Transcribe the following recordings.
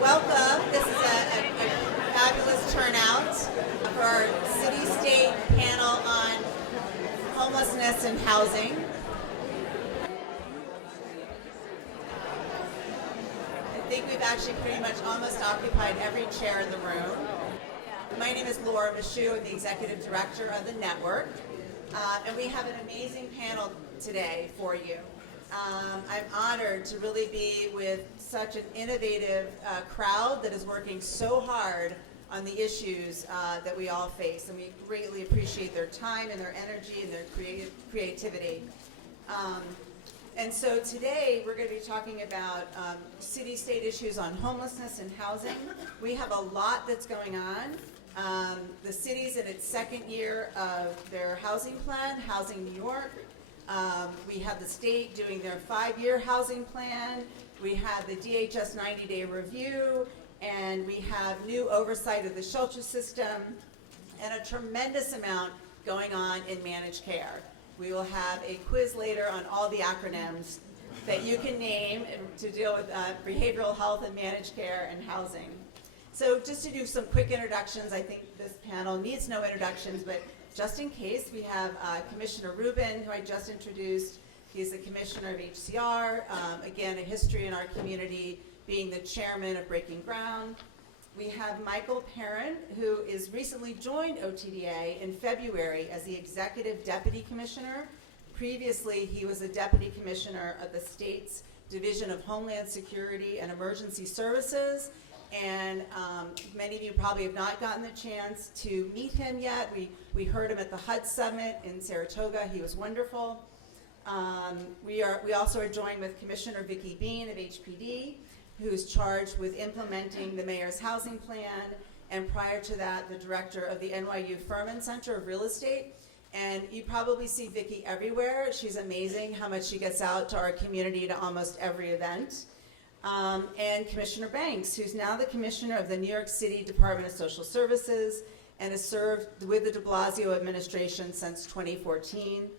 Welcome. This is a fabulous turnout for our city-state panel on homelessness and housing. I think we've actually pretty much almost occupied every chair in the room. My name is Laura Michoud. I'm the Executive Director of the network. And we have an amazing panel today for you. I'm honored to really be with such an innovative crowd that is working so hard on the issues that we all face, and we greatly appreciate their time and their energy and their creativity. And so today we're going to be talking about city-state issues on homelessness and housing. We have a lot that's going on. The city's in its second year of their housing plan, Housing New York. We have the state doing their 5-year housing plan. We have the DHS 90-day review, and we have new oversight of the shelter system, and a tremendous amount going on in managed care. We will have a quiz later on all the acronyms that you can name to deal with behavioral health and managed care and housing. So just to do some quick introductions, I think this panel needs no introductions, but just in case, we have Commissioner Rubin, who I just introduced. He's the Commissioner of HCR, again, a history in our community, being the chairman of Breaking Ground. We have Michael Perrin, who is recently joined OTDA in February as the Executive Deputy Commissioner. Previously, he was a Deputy Commissioner of the state's Division of Homeland Security and Emergency Services. And many of you probably have not gotten the chance to meet him yet. We heard him at the HUD Summit in Saratoga. He was wonderful. We also are joined with Commissioner Vicki Bean of HPD, who's charged with implementing the mayor's housing plan, and prior to that, the director of the NYU Furman Center of Real Estate. And you probably see Vicki everywhere. She's amazing how much she gets out to our community to almost every event. And Commissioner Banks, who's now the Commissioner of the New York City Department of Social Services and has served with the de Blasio administration since 2014.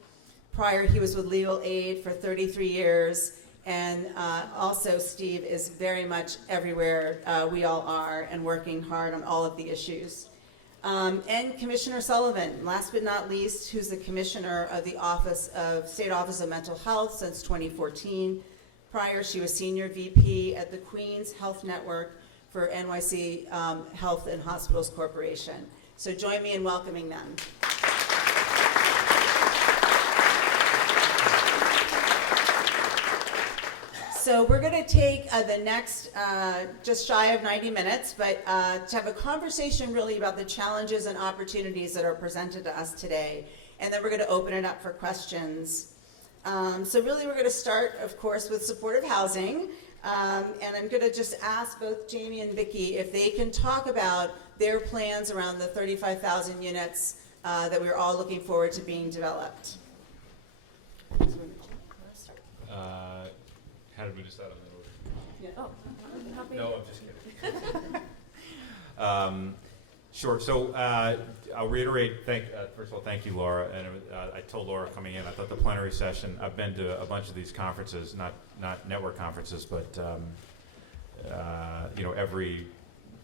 Prior, he was with Legal Aid for 33 years. And also, Steve is very much everywhere we all are and working hard on all of the issues. And Commissioner Sullivan, last but not least, who's the Commissioner of the State Office of Mental Health since 2014. Prior, she was Senior VP at the Queens Health Network for NYC Health and Hospitals Corporation. So join me in welcoming them. So we're going to take the next just shy of 90 minutes, but to have a conversation really about the challenges and opportunities that are presented to us today. And then we're going to open it up for questions. So really we're going to start, of course, with supportive housing. And I'm going to just ask both Jamie and Vicki if they can talk about their plans around the 35,000 units that we're all looking forward to being developed. How did we decide on that order? Yeah. Oh, no, I'm just kidding. Sure. So I'll reiterate. First of all, thank you, Laura. And I told Laura coming in, I thought the plenary session. I've been to a bunch of these conferences, not network conferences, but every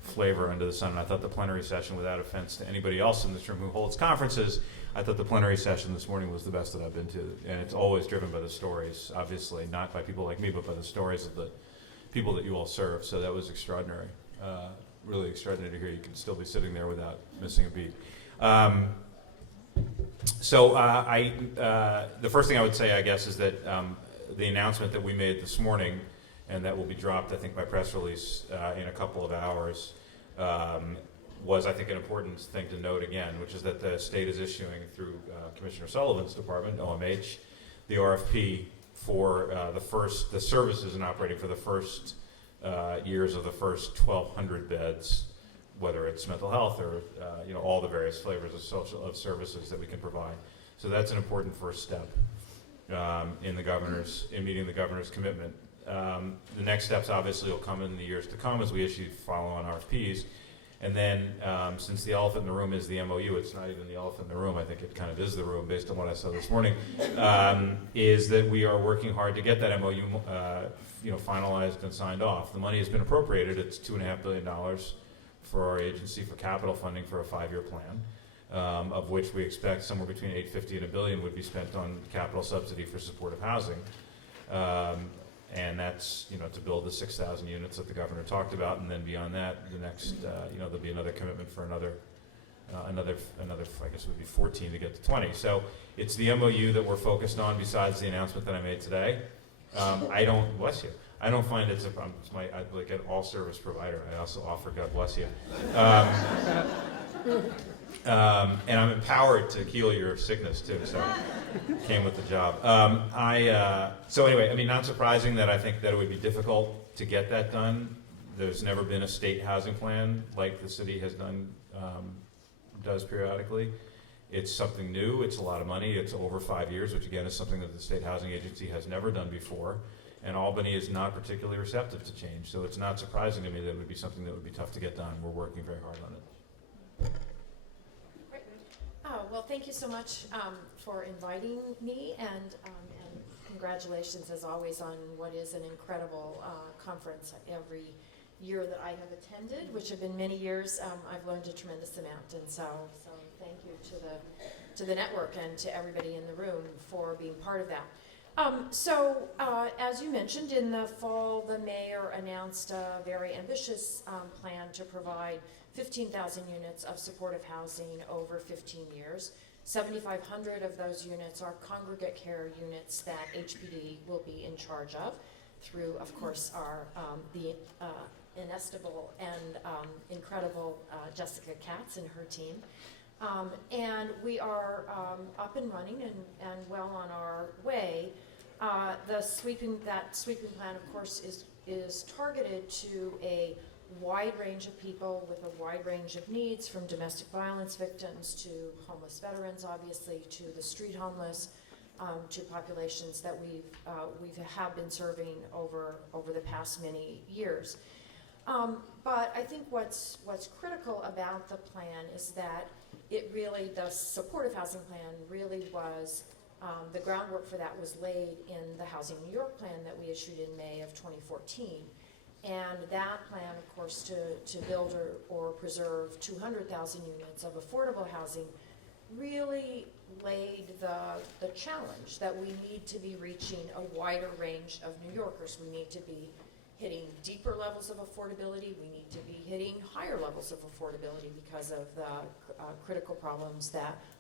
flavor under the sun. And I thought the plenary session, without offense to anybody else in this room who holds conferences, I thought the plenary session this morning was the best that I've been to. And it's always driven by the stories, obviously, not by people like me, but by the stories of the people that you all serve. So that was extraordinary. Really extraordinary to hear you can still be sitting there without missing a beat. The first thing I would say, I guess, is that the announcement that we made this morning, and that will be dropped, I think, by press release in a couple of hours, was, I think, an important thing to note again, which is that the state is issuing through Commissioner Sullivan's department, OMH, the RFP for the services and operating for the first years of the first 1,200 beds, whether it's mental health or all the various flavors of services that we can provide. So that's an important first step in meeting the governor's commitment. The next steps obviously will come in the years to come as we issue follow-on RFPs. And then, since the elephant in the room is the MOU, it's not even the elephant in the room, I think it kind of is the room based on what I saw this morning, is that we are working hard to get that MOU finalized and signed off. The money has been appropriated. It's $2.5 billion for our agency for capital funding for a 5-year plan, of which we expect somewhere between $850 and $1 billion would be spent on capital subsidy for supportive housing. And that's, to build the 6,000 units that the governor talked about, and then beyond that, the next, there'll be another commitment for another, I guess it would be 14 to get to 20. So it's the MOU that we're focused on besides the announcement that I made today. Bless you. I don't find it's like an all-service provider. I also offer God bless you. And I'm empowered to heal your sickness too, so came with the job. So anyway, not surprising that I think that it would be difficult to get that done. There's never been a state housing plan like the city has does periodically. It's something new, it's a lot of money, it's over 5 years, which again is something that the State Housing Agency has never done before. And Albany is not particularly receptive to change, so it's not surprising to me that it would be something that would be tough to get done. We're working very hard on it. Oh, well, thank you so much for inviting me, and congratulations, as always, on what is an incredible conference every year that I have attended, which have been many years. I've learned a tremendous amount, and so thank you to the network and to everybody in the room for being part of that. As you mentioned, in the fall, the mayor announced a very ambitious plan to provide 15,000 units of supportive housing over 15 years. 7,500 of those units are congregate care units that HPD will be in charge of through, of course, the inestimable and incredible Jessica Katz and her team. And we are up and running and well on our way. That sweeping plan, of course, is targeted to a wide range of people with a wide range of needs, from domestic violence victims to homeless veterans, obviously, to the street homeless, to populations that we have been serving over the past many years. But I think what's critical about the plan is that the supportive housing plan really was, the groundwork for that was laid in the Housing New York plan that we issued in May of 2014. And that plan, of course, to build or preserve 200,000 units of affordable housing really laid the challenge that we need to be reaching a wider range of New Yorkers. We need to be hitting deeper levels of affordability. We need to be hitting higher levels of affordability because of the critical problems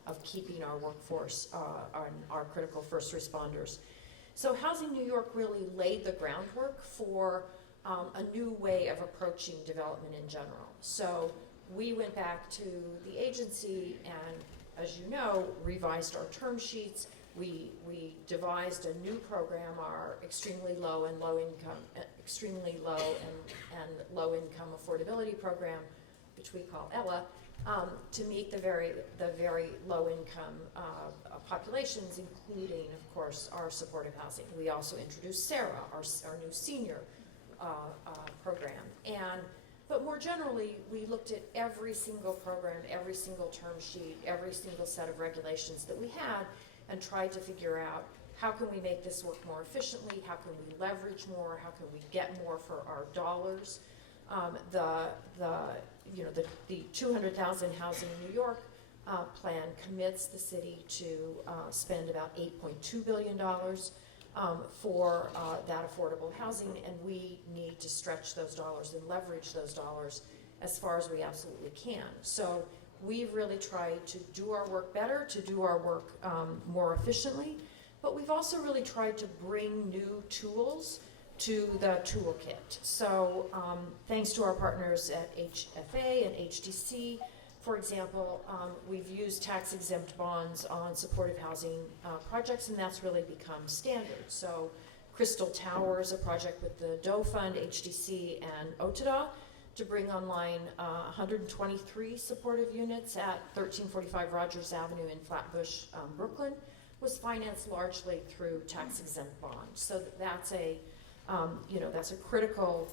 of keeping our workforce, our critical first responders. So Housing New York really laid the groundwork for a new way of approaching development in general. So we went back to the agency and, as you know, revised our term sheets. We devised a new program, our extremely low and low income affordability program, which we call ELA, to meet the very low income populations, including, of course, our supportive housing. We also introduced SARA, our new senior program. But more generally, we looked at every single program, every single term sheet, every single set of regulations that we had, and tried to figure out how can we make this work more efficiently, how can we leverage more, how can we get more for our dollars. The 200,000 Housing in New York plan commits the city to spend about $8.2 billion for that affordable housing, and we need to stretch those dollars and leverage those dollars as far as we absolutely can. So we've really tried to do our work better, to do our work more efficiently, but we've also really tried to bring new tools to the toolkit. So thanks to our partners at HFA and HDC, for example, we've used tax-exempt bonds on supportive housing projects, and that's really become standard. So Crystal Towers, a project with the Doe Fund, HDC, and OTDA, to bring online 123 supportive units at 1345 Rogers Avenue in Flatbush, Brooklyn, was financed largely through tax-exempt bonds. So that's a critical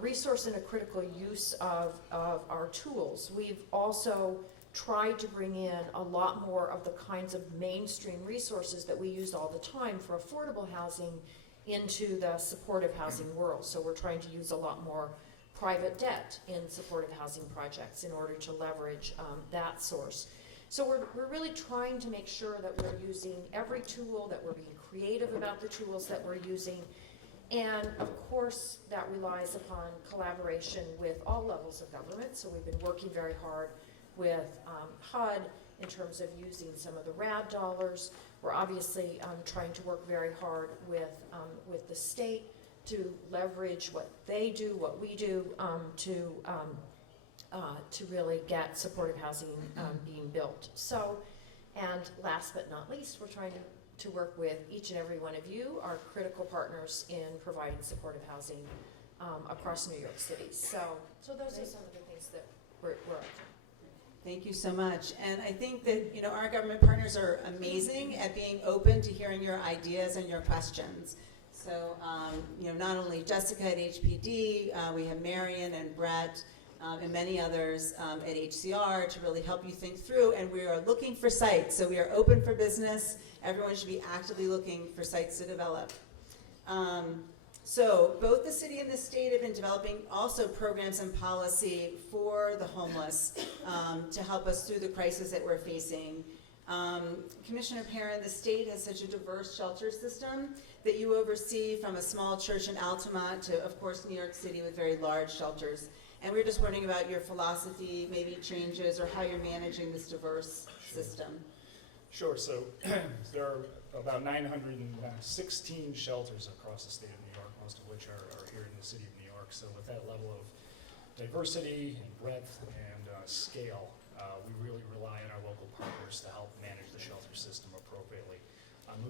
resource and a critical use of our tools. We've also tried to bring in a lot more of the kinds of mainstream resources that we use all the time for affordable housing into the supportive housing world. So we're trying to use a lot more private debt in supportive housing projects in order to leverage that source. So we're really trying to make sure that we're using every tool, that we're being creative about the tools that we're using, and of course that relies upon collaboration with all levels of government. So we've been working very hard with HUD in terms of using some of the RAD dollars. We're obviously trying to work very hard with the state to leverage what they do, what we do, to really get supportive housing being built. So, and last but not least, we're trying to work with each and every one of you, our critical partners in providing supportive housing across New York City. So those are some of the things that we're up to. Thank you so much. And I think that, you know, our government partners are amazing at being open to hearing your ideas and your questions. So, you know, not only Jessica at HPD, we have Marion and Brett and many others at HCR to really help you think through. And we are looking for sites. So we are open for business. Everyone should be actively looking for sites to develop. So both the city and the state have been developing also programs and policy for the homeless to help us through the crisis that we're facing. Commissioner Perrin, the state has such a diverse shelter system that you oversee, from a small church in Altamont to, of course, New York City with very large shelters. And we're just wondering about your philosophy, maybe changes, or how you're managing this diverse system. Sure. So there are about 916 shelters across the state of New York, most of which are here in the city of New York. So with that level of diversity and breadth and scale, we really rely on our local partners to help manage the shelter system appropriately.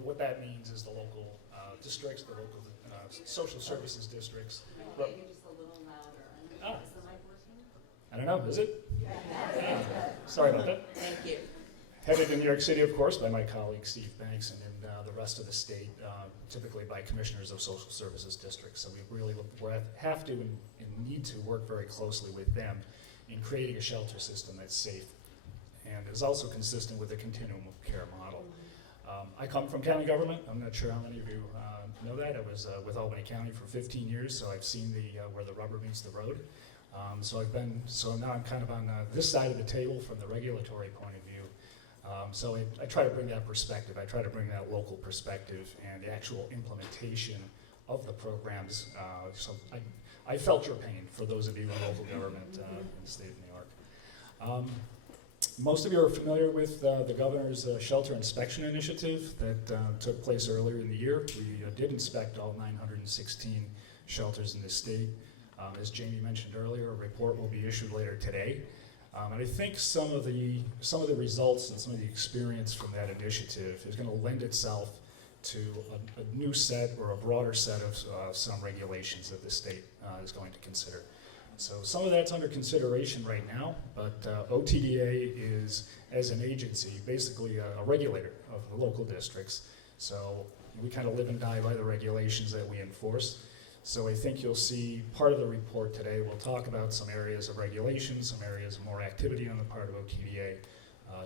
What that means is the local districts, the local social services districts. Maybe just a little louder. Is the mic working? I don't know, is it? Yeah. Sorry about that. Thank you. Headed in New York City, of course, by my colleague Steve Banks, and in the rest of the state, typically by commissioners of social services districts. So we really have to and need to work very closely with them in creating a shelter system that's safe and is also consistent with the continuum of care model. I come from county government. I'm not sure how many of you know that. I was with Albany County for 15 years, so I've seen where the rubber meets the road. So now I'm kind of on this side of the table from the regulatory point of view. So I try to bring that perspective. I try to bring that local perspective and the actual implementation of the programs. So I felt your pain, for those of you in local government in the state of New York. Most of you are familiar with the governor's shelter inspection initiative that took place earlier in the year. We did inspect all 916 shelters in the state. As Jamie mentioned earlier, a report will be issued later today. And I think some of the results and some of the experience from that initiative is going to lend itself to a new set or a broader set of some regulations that the state is going to consider. So some of that's under consideration right now, but OTDA is, as an agency, basically a regulator of the local districts. So we kind of live and die by the regulations that we enforce. So I think you'll see part of the report today will talk about some areas of regulation, some areas of more activity on the part of OTDA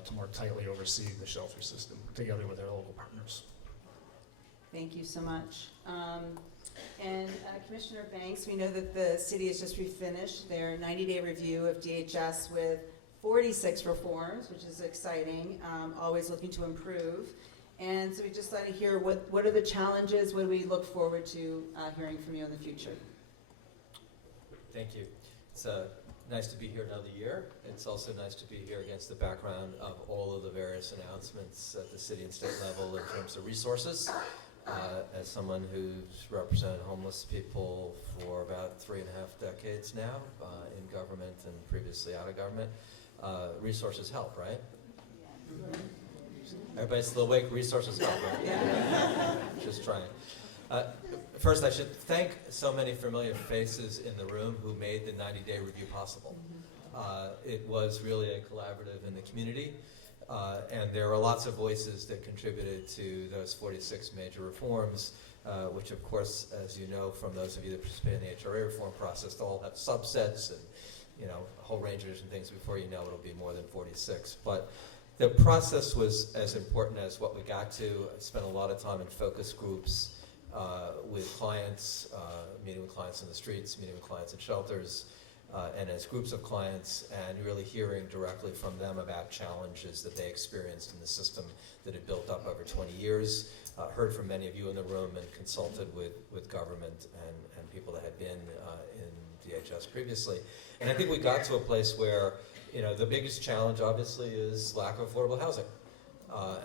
to more tightly oversee the shelter system together with our local partners. Thank you so much. And Commissioner Banks, we know that the city has just refinished their 90-day review of DHS with 46 reforms, which is exciting, always looking to improve. And so we'd just like to hear what are the challenges, what do we look forward to hearing from you in the future? Thank you. It's nice to be here another year. It's also nice to be here against the background of all of the various announcements at the city and state level in terms of resources. As someone who's represented homeless people for about 3.5 decades now, in government and previously out of government, resources help, right? Yeah. Everybody's still awake? Resources help, right? Yeah. Just trying. First, I should thank so many familiar faces in the room who made the 90-day review possible. It was really a collaborative in the community. And there are lots of voices that contributed to those 46 major reforms, which of course, as you know from those of you that participated in the HRA reform process, they'll all have subsets and a whole range of different things. Before you know it'll be more than 46. But the process was as important as what we got to. I spent a lot of time in focus groups with clients, meeting with clients in the streets, meeting with clients in shelters, and as groups of clients, and really hearing directly from them about challenges that they experienced in the system that had built up over 20 years. Heard from many of you in the room and consulted with government and people that had been in DHS previously. And I think we got to a place where, the biggest challenge obviously is lack of affordable housing.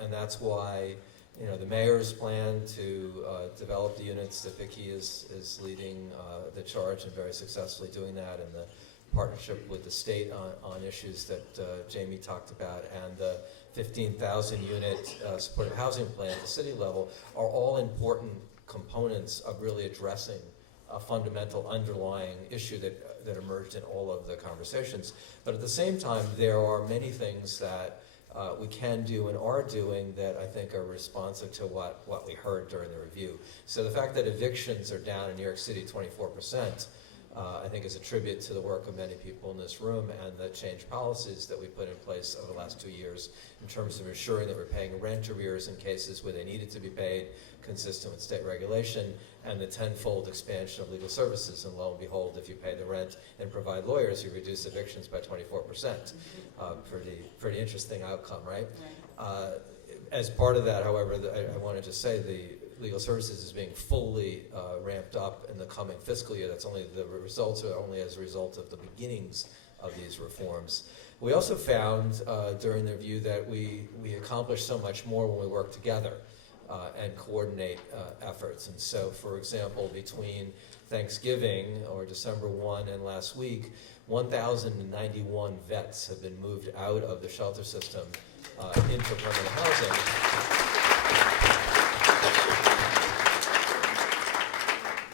And that's why, the mayor's plan to develop the units that Vicki is leading the charge and very successfully doing that, and the partnership with the state on issues that Jamie talked about, and the 15,000 unit supportive housing plan at the city level are all important components of really addressing a fundamental underlying issue that emerged in all of the conversations. But at the same time, there are many things that we can do and are doing that I think are responsive to what we heard during the review. So the fact that evictions are down in New York City 24%, I think is a tribute to the work of many people in this room and the change policies that we put in place over the last 2 years in terms of ensuring that we're paying rent arrears in cases where they needed to be paid, consistent with state regulation, and the tenfold expansion of legal services. And lo and behold, if you pay the rent and provide lawyers, you reduce evictions by 24%. Pretty interesting outcome, right? As part of that, however, I wanted to say the legal services is being fully ramped up in the coming fiscal year. That's only the results are only as a result of the beginnings of these reforms. We also found during the review that we accomplish so much more when we work together and coordinate efforts. And so, for example, between Thanksgiving or December 1 and last week, 1,091 vets have been moved out of the shelter system into permanent housing.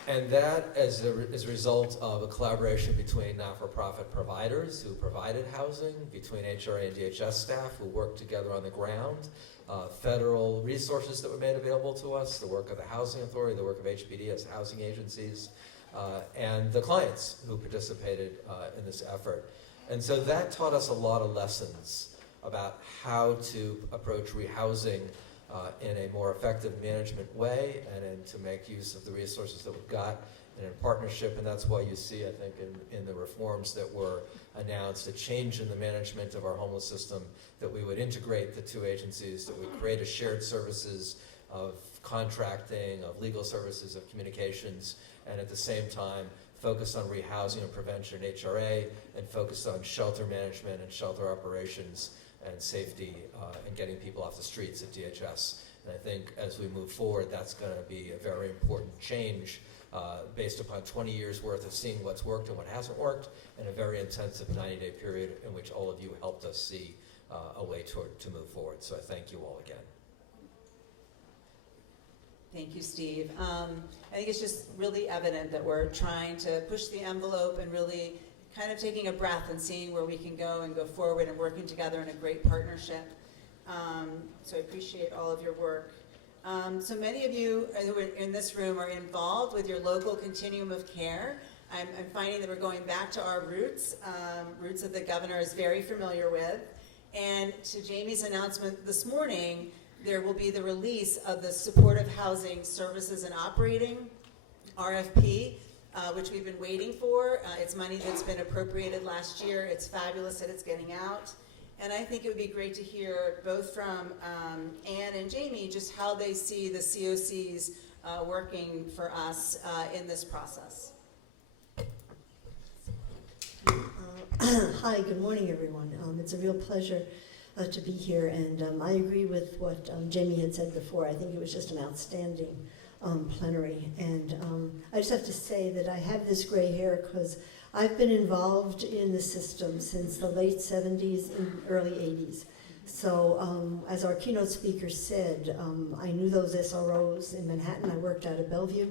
And that is a result of a collaboration between not-for-profit providers who provided housing, between HRA and DHS staff who worked together on the ground, federal resources that were made available to us, the work of the Housing Authority, the work of HPD as housing agencies, and the clients who participated in this effort. And so that taught us a lot of lessons about how to approach rehousing in a more effective management way, and to make use of the resources that we've got and in partnership. And that's why you see, I think, in the reforms that were announced, a change in the management of our homeless system, that we would integrate the two agencies, that we create a shared services of contracting, of legal services, of communications, and at the same time focus on rehousing and prevention in HRA, and focus on shelter management and shelter operations and safety and getting people off the streets at DHS. And I think as we move forward, that's going to be a very important change based upon 20 years worth of seeing what's worked and what hasn't worked, and a very intensive 90-day period in which all of you helped us see a way to move forward. So I thank you all again. Thank you, Steve. I think it's just really evident that we're trying to push the envelope and really kind of taking a breath and seeing where we can go and go forward and working together in a great partnership. So I appreciate all of your work. So many of you who are in this room are involved with your local continuum of care. I'm finding that we're going back to our roots, roots that the governor is very familiar with. And to Jamie's announcement this morning, there will be the release of the Supportive Housing Services and Operating, RFP, which we've been waiting for. It's money that's been appropriated last year. It's fabulous that it's getting out. And I think it would be great to hear both from Anne and Jamie just how they see the COCs working for us in this process. Hi, good morning, everyone. It's a real pleasure to be here, and I agree with what Jamie had said before. I think it was just an outstanding plenary, and I just have to say that I have this gray hair because I've been involved in the system since the late 70s and early 80s. So as our keynote speaker said, I knew those SROs in Manhattan. I worked out of Bellevue.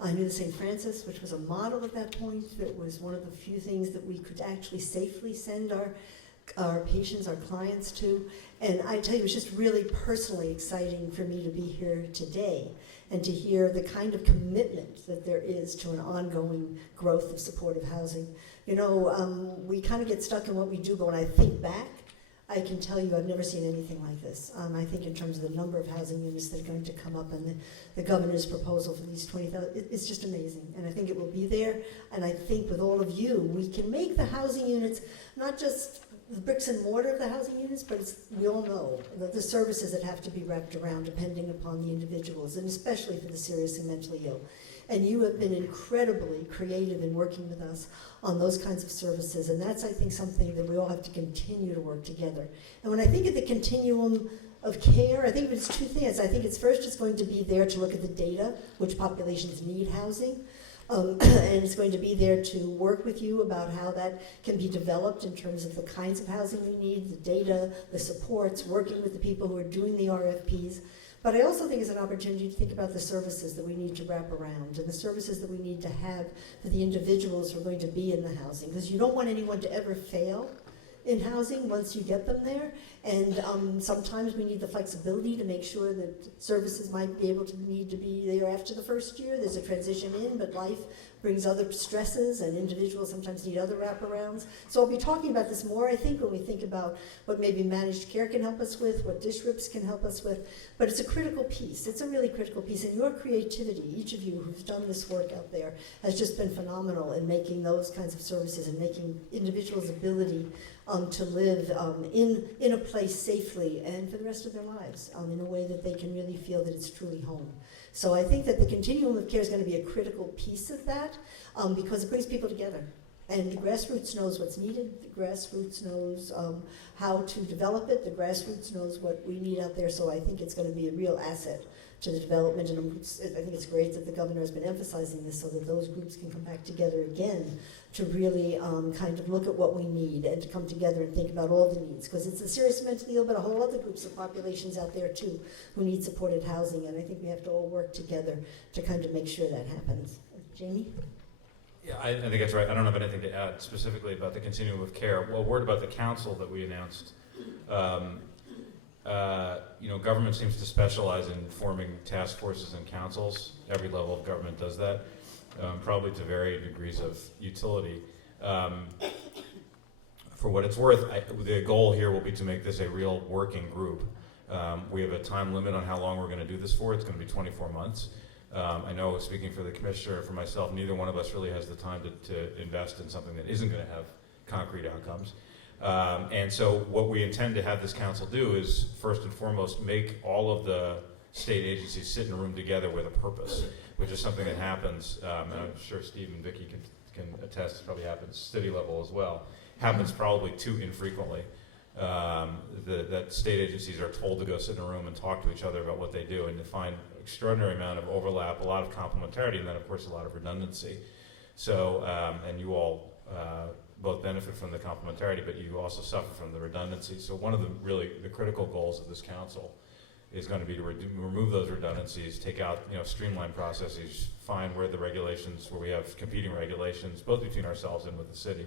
I knew the St. Francis, which was a model at that point. That was one of the few things that we could actually safely send our patients, our clients to. And I tell you, it was just really personally exciting for me to be here today and to hear the kind of commitment that there is to an ongoing growth of supportive housing. You know, we kind of get stuck in what we do, but when I think back, I can tell you I've never seen anything like this. I think in terms of the number of housing units that are going to come up and the governor's proposal for these 20,000, it's just amazing. And I think it will be there. And I think with all of you, we can make the housing units not just the bricks and mortar of the housing units, but we all know the services that have to be wrapped around depending upon the individuals, and especially for the seriously mentally ill. And you have been incredibly creative in working with us on those kinds of services, and that's, I think, something that we all have to continue to work together. And when I think of the continuum of care, I think it's two things. I think it's first, it's going to be there to look at the data, which populations need housing, and it's going to be there to work with you about how that can be developed in terms of the kinds of housing we need, the data, the supports, working with the people who are doing the RFPs. But I also think it's an opportunity to think about the services that we need to wrap around and the services that we need to have for the individuals who are going to be in the housing. Because you don't want anyone to ever fail in housing once you get them there. And sometimes we need the flexibility to make sure that services might be able to need to be there after the first year. There's a transition in, but life brings other stresses, and individuals sometimes need other wraparounds. So I'll be talking about this more, I think, when we think about what maybe managed care can help us with, what DSRIPs can help us with. But it's a critical piece. It's a really critical piece. And your creativity, each of you who've done this work out there, has just been phenomenal in making those kinds of services and making individuals' ability to live in a place safely and for the rest of their lives in a way that they can really feel that it's truly home. So I think that the continuum of care is going to be a critical piece of that because it brings people together. And the grassroots knows what's needed. The grassroots knows how to develop it. The grassroots knows what we need out there. So I think it's going to be a real asset to the development. And I think it's great that the governor has been emphasizing this so that those groups can come back together again to really kind of look at what we need and to come together and think about all the needs. Because it's a serious mentally ill, but a whole other groups of populations out there too who need supported housing. And I think we have to all work together to kind of make sure that happens. Jamie? Yeah, I think that's right. I don't have anything to add specifically about the continuum of care. Well, a word about the council that we announced. Government seems to specialize in forming task forces and councils. Every level of government does that, probably to varying degrees of utility. For what it's worth, the goal here will be to make this a real working group. We have a time limit on how long we're going to do this for. It's going to be 24 months. I know, speaking for the commissioner, for myself, neither one of us really has the time to invest in something that isn't going to have concrete outcomes. And so what we intend to have this council do is, first and foremost, make all of the state agencies sit in a room together with a purpose, which is something that happens, and I'm sure Steve and Vicki can attest, it probably happens city level as well, happens probably too infrequently. That state agencies are told to go sit in a room and talk to each other about what they do, and to find extraordinary amount of overlap, a lot of complementarity, and then of course a lot of redundancy. So, and you all both benefit from the complementarity, but you also suffer from the redundancy. So one of the critical goals of this council is going to be to remove those redundancies, take out, streamline processes, find where we have competing regulations, both between ourselves and with the city,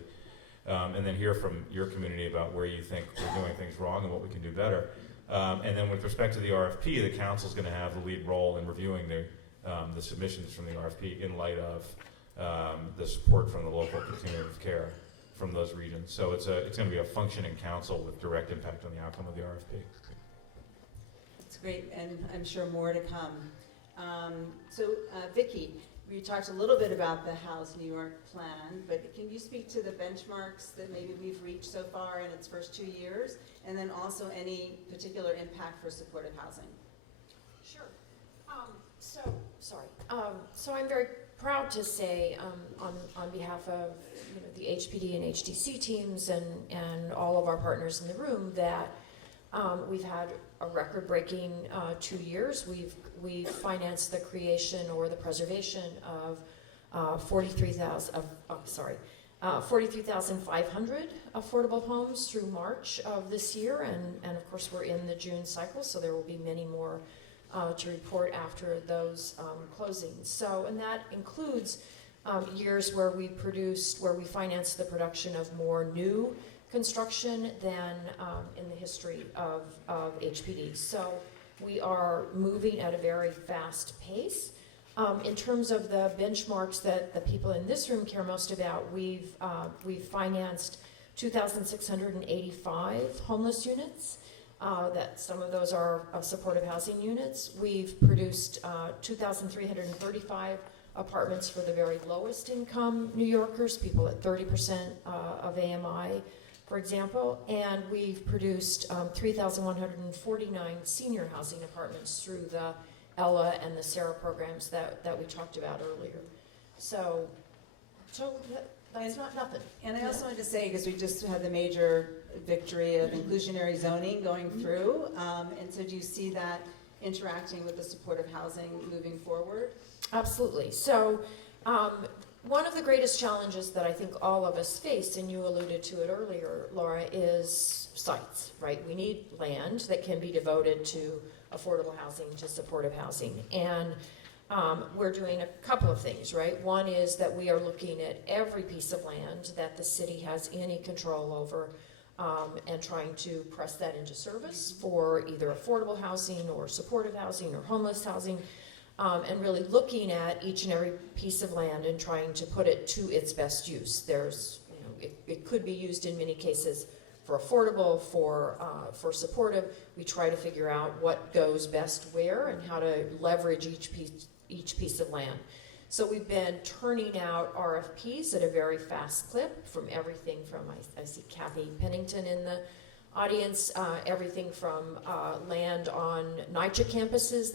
and then hear from your community about where you think we're doing things wrong and what we can do better. And then with respect to the RFP, the council is going to have the lead role in reviewing the submissions from the RFP in light of the support from the local continuum of care from those regions. So it's going to be a functioning council with direct impact on the outcome of the RFP. It's great, and I'm sure more to come. Vicki, we talked a little bit about the House New York plan, but can you speak to the benchmarks that maybe we've reached so far in its first 2 years, and then also any particular impact for supportive housing? Sure. So I'm very proud to say, on behalf of the HPD and HDC teams and all of our partners in the room, that we've had a record-breaking 2 years. We've financed the creation or the preservation of 43,500 affordable homes through March of this year, and of course we're in the June cycle, so there will be many more to report after those closings. So, and that includes years where we financed the production of more new construction than in the history of HPD. So we are moving at a very fast pace. In terms of the benchmarks that the people in this room care most about, we've financed 2,685 homeless units. That some of those are supportive housing units. We've produced 2,335 apartments for the very lowest income New Yorkers, people at 30% of AMI, for example, and we've produced 3,149 senior housing apartments through the Ella and the Sarah programs that we talked about earlier. So that's not nothing. And I also wanted to say, because we just had the major victory of inclusionary zoning going through, and so do you see that interacting with the supportive housing moving forward? Absolutely. So one of the greatest challenges that I think all of us face, and you alluded to it earlier, Laura, is sites, right? We need land that can be devoted to affordable housing, to supportive housing. And we're doing a couple of things, right? One is that we are looking at every piece of land that the city has any control over and trying to press that into service for either affordable housing or supportive housing or homeless housing, and really looking at each and every piece of land and trying to put it to its best use. There's, it could be used in many cases for affordable, for supportive. We try to figure out what goes best where and how to leverage each piece of land. So we've been turning out RFPs at a very fast clip from everything from, I see Kathy Pennington in the audience, everything from land on NYCHA campuses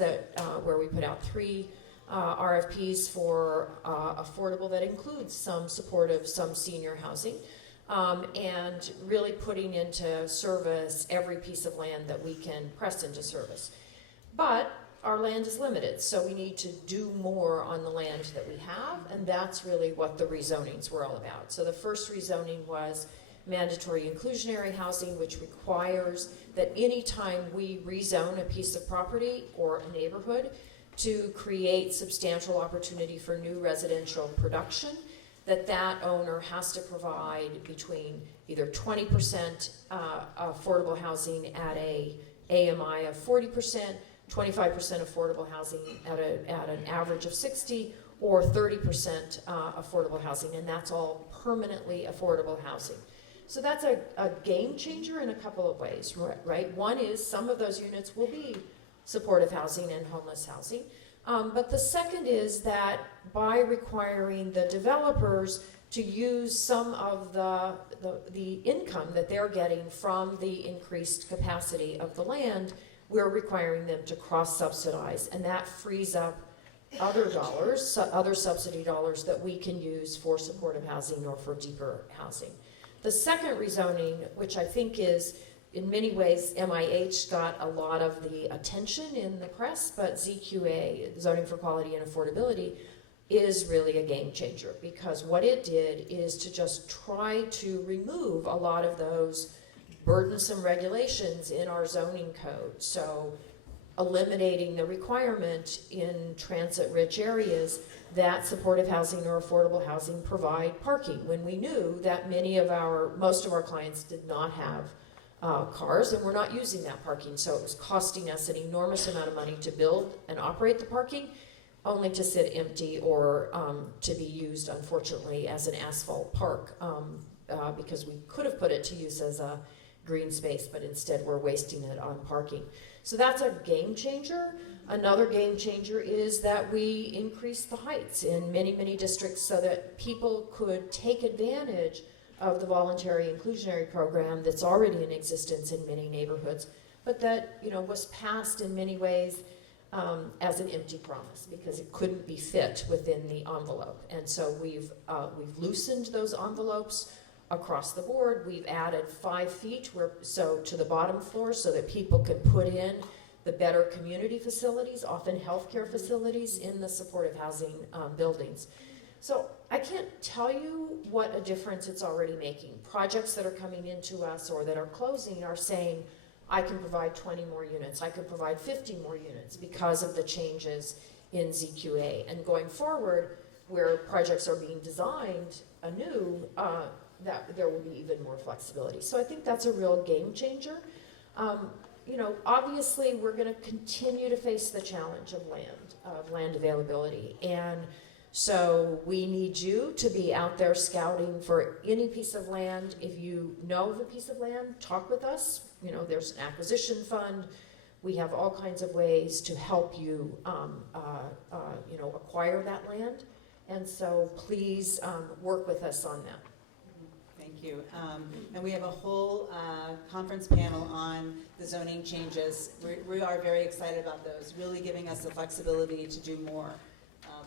where we put out 3 RFPs for affordable that includes some supportive, some senior housing, and really putting into service every piece of land that we can press into service. But our land is limited, so we need to do more on the land that we have, and that's really what the rezonings were all about. So the first rezoning was mandatory inclusionary housing, which requires that any time we rezone a piece of property or a neighborhood to create substantial opportunity for new residential production, that owner has to provide between either 20% affordable housing at a AMI of 40%, 25% affordable housing at an average of 60, or 30% affordable housing, and that's all permanently affordable housing. So that's a game changer in a couple of ways, right? One is some of those units will be supportive housing and homeless housing, but the second is that by requiring the developers to use some of the income that they're getting from the increased capacity of the land, we're requiring them to cross-subsidize, and that frees up other dollars, other subsidy dollars that we can use for supportive housing or for deeper housing. The second rezoning, which I think is in many ways MIH got a lot of the attention in the press, but ZQA, Zoning for Quality and Affordability, is really a game changer, because what it did is to just try to remove a lot of those burdensome regulations in our zoning code. So eliminating the requirement in transit-rich areas that supportive housing or affordable housing provide parking, when we knew that most of our clients did not have cars and were not using that parking. So it was costing us an enormous amount of money to build and operate the parking, only to sit empty or to be used, unfortunately, as an asphalt park, because we could have put it to use as a green space, but instead we're wasting it on parking. So that's a game changer. Another game changer is that we increase the heights in many, many districts so that people could take advantage of the voluntary inclusionary program that's already in existence in many neighborhoods, but that was passed in many ways as an empty promise because it couldn't be fit within the envelope. And so we've loosened those envelopes across the board. We've added 5 feet to the bottom floor so that people can put in the better community facilities, often healthcare facilities, in the supportive housing buildings. So I can't tell you what a difference it's already making. Projects that are coming into us or that are closing are saying, I can provide 20 more units, I could provide 50 more units because of the changes in ZQA. And going forward, where projects are being designed anew, that there will be even more flexibility. So I think that's a real game changer. Obviously we're going to continue to face the challenge of land availability. And So we need you to be out there scouting for any piece of land. If you know of a piece of land, talk with us. You know, there's an acquisition fund. We have all kinds of ways to help you, acquire that land. And so please work with us on that. Thank you. And we have a whole conference panel on the zoning changes. We are very excited about those, really giving us the flexibility to do more,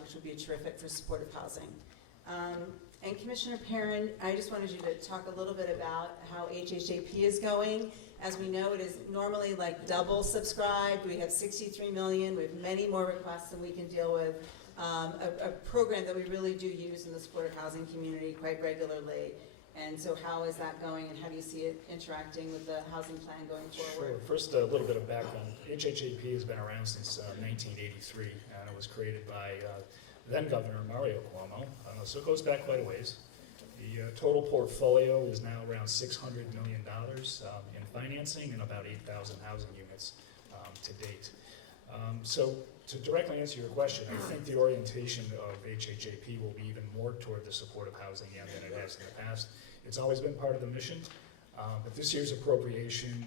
which would be terrific for supportive housing. And Commissioner Perrin, I just wanted you to talk a little bit about how HHAP is going. As we know, it is normally like double subscribed. We have 63 million. We have many more requests than we can deal with. A program that we really do use in the supportive housing community quite regularly. And so how is that going, and how do you see it interacting with the housing plan going forward? Sure. First, a little bit of background. HHAP has been around since 1983, and it was created by then Governor Mario Cuomo, so it goes back quite a ways. The total portfolio is now around $600 million in financing and about 8,000 housing units to date. So to directly answer your question, I think the orientation of HHAP will be even more toward the supportive housing end than it has in the past. It's always been part of the mission, but this year's appropriation,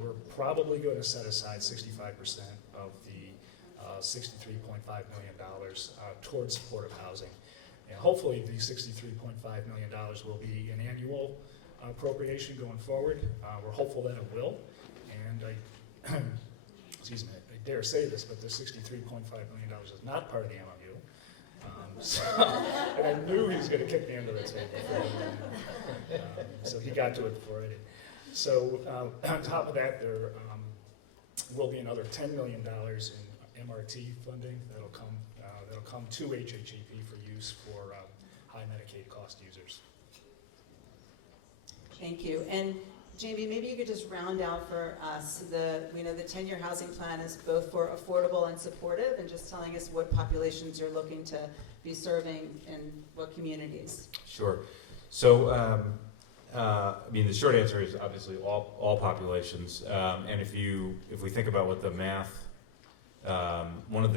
we're probably going to set aside 65% of the $63.5 million towards supportive housing. And hopefully the $63.5 million will be an annual appropriation going forward. We're hopeful that it will. And excuse me, I dare say this, but the $63.5 million is not part of the MOU. And I knew he was going to kick me under the table. So he got to it before I did. So on top of that, there will be another $10 million in MRT funding that'll come to HHAP for use for high Medicaid cost users. Thank you. And Jamie, maybe you could just round out for us the 10-year housing plan is both for affordable and supportive, and just telling us what populations you're looking to be serving in what communities. Sure. So, the short answer is obviously all populations. And if we think about what the math, one of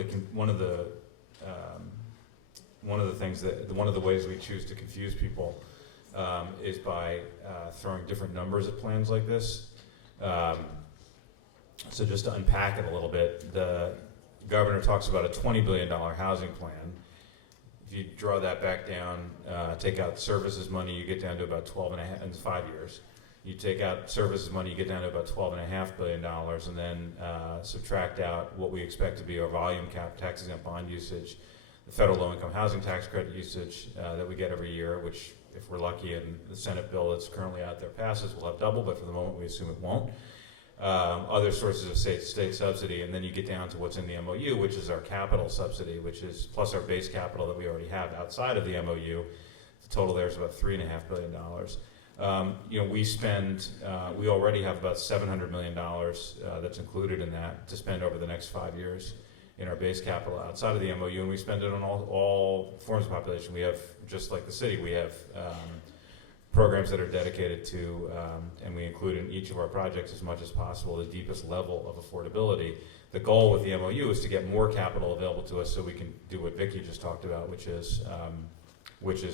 the ways we choose to confuse people is by throwing different numbers at plans like this. So just to unpack it a little bit, the governor talks about a $20 billion housing plan. If you draw that back down, take out services money, you get down to about 12.5 in 5 years. You take out services money, you get down to about $12.5 billion, and then subtract out what we expect to be our volume cap tax exempt bond usage, the federal low-income housing tax credit usage that we get every year, which, if we're lucky and the Senate bill that's currently out there passes, we'll have double, but for the moment we assume it won't. Other sources of state subsidy, and then you get down to what's in the MOU, which is our capital subsidy, which is plus our base capital that we already have outside of the MOU. The total there is about $3.5 billion. We already have about $700 million that's included in that to spend over the next 5 years in our base capital outside of the MOU, and we spend it on all forms of population. We have, just like the city, we have programs that are dedicated to, and we include in each of our projects as much as possible, the deepest level of affordability. The goal with the MOU is to get more capital available to us so we can do what Vicki just talked about, which is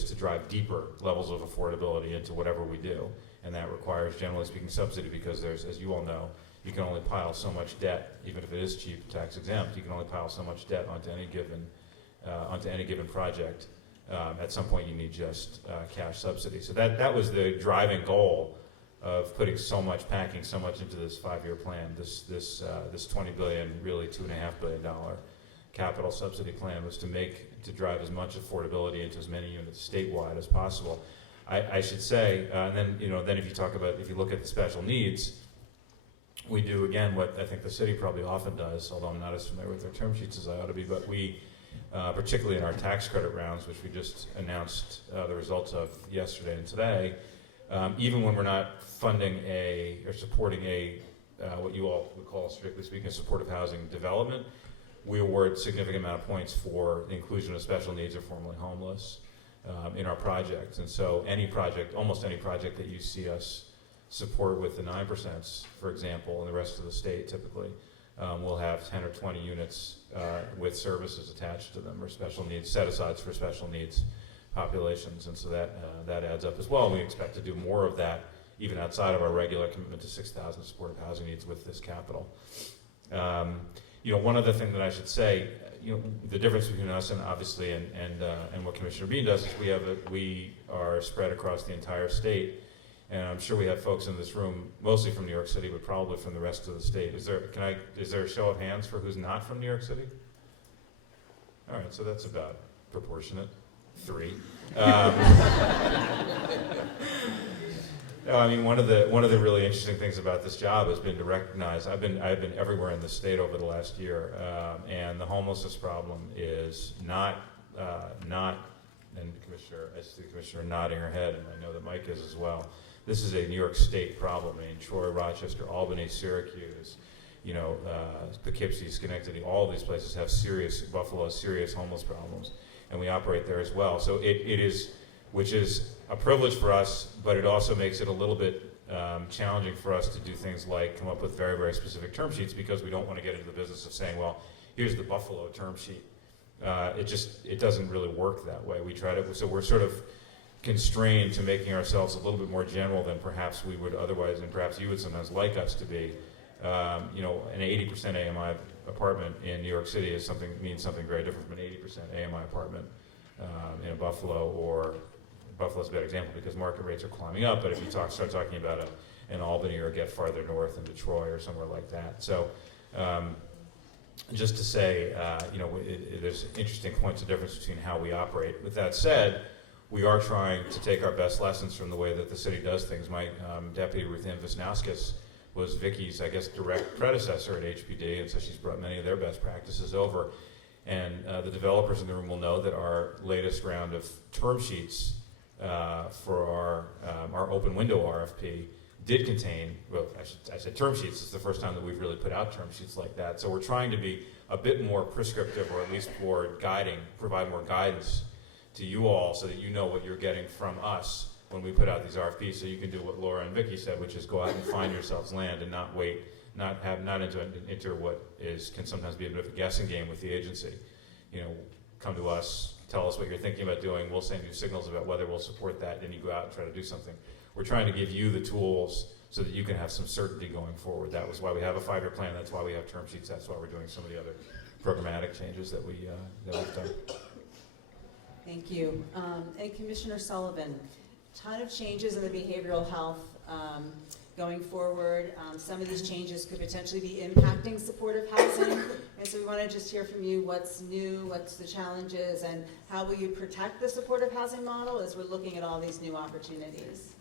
to drive deeper levels of affordability into whatever we do. And that requires, generally speaking, subsidy, because there's, as you all know, you can only pile so much debt, even if it is cheap, tax exempt, you can only pile so much debt onto any given project. At some point you need just cash subsidy. So that was the driving goal of packing so much into this 5-year plan, this $20 billion, really $2.5 billion capital subsidy plan, was to drive as much affordability into as many units statewide as possible. I should say, and then if you look at the special needs, we do again what I think the city probably often does, although I'm not as familiar with their term sheets as I ought to be, but we, particularly in our tax credit rounds, which we just announced the results of yesterday and today, even when we're not funding or supporting what you all would call, strictly speaking, a supportive housing development, we award significant amount of points for the inclusion of special needs or formerly homeless in our projects. And so almost any project that you see us support with the 9%, for example, and the rest of the state typically, we'll have 10 or 20 units with services attached to them, or special needs, set-asides for special needs populations, and so that adds up as well. And we expect to do more of that, even outside of our regular commitment to 6,000 supportive housing needs with this capital. One other thing that I should say, the difference between us and obviously and what Commissioner Bean does is we are spread across the entire state, and I'm sure we have folks in this room, mostly from New York City, but probably from the rest of the state. Is there a show of hands for who's not from New York City? All right, so that's about proportionate. 3. No, I mean, one of the really interesting things about this job has been to recognize, I've been everywhere in the state over the last year, and the homelessness problem is not, and I see the Commissioner nodding her head, and I know that Mike is as well. This is a New York State problem. I mean, Troy, Rochester, Albany, Syracuse, Poughkeepsie, Schenectady, all of these places have Buffalo has serious homeless problems, and we operate there as well. So it is, which is a privilege for us, but it also makes it a little bit challenging for us to do things like come up with very, very specific term sheets, because we don't want to get into the business of saying, well, here's the Buffalo term sheet. It doesn't really work that way. So we're sort of constrained to making ourselves a little bit more general than perhaps we would otherwise, and perhaps you would sometimes like us to be. An 80% AMI apartment in New York City means something very different from an 80% AMI apartment in Buffalo, or Buffalo's a bad example because market rates are climbing up, but if you start talking about an Albany or get farther north in Detroit or somewhere like that. So just to say, there's interesting points of difference between how we operate. With that said, we are trying to take our best lessons from the way that the city does things. My deputy, Ruth Ann Wisnauskas, was Vicki's, I guess, direct predecessor at HPD, and so she's brought many of their best practices over. And the developers in the room will know that our latest round of term sheets for our open window RFP did contain, well, I said term sheets. It's the first time that we've really put out term sheets like that. So we're trying to be a bit more prescriptive, or at least more guiding, provide more guidance to you all so that you know what you're getting from us when we put out these RFPs, so you can do what Laura and Vicki said, which is go out and find yourselves land and not wait, not enter what can sometimes be a bit of a guessing game with the agency. Come to us, tell us what you're thinking about doing, we'll send you signals about whether we'll support that, then you go out and try to do something. We're trying to give you the tools so that you can have some certainty going forward. That was why we have a 5-year plan, that's why we have term sheets, that's why we're doing some of the other programmatic changes that we've done. Thank you. And Commissioner Sullivan, ton of changes in the behavioral health going forward. Some of these changes could potentially be impacting supportive housing, and so we want to just hear from you what's new, what's the challenges, and how will you protect the supportive housing model as we're looking at all these new opportunities?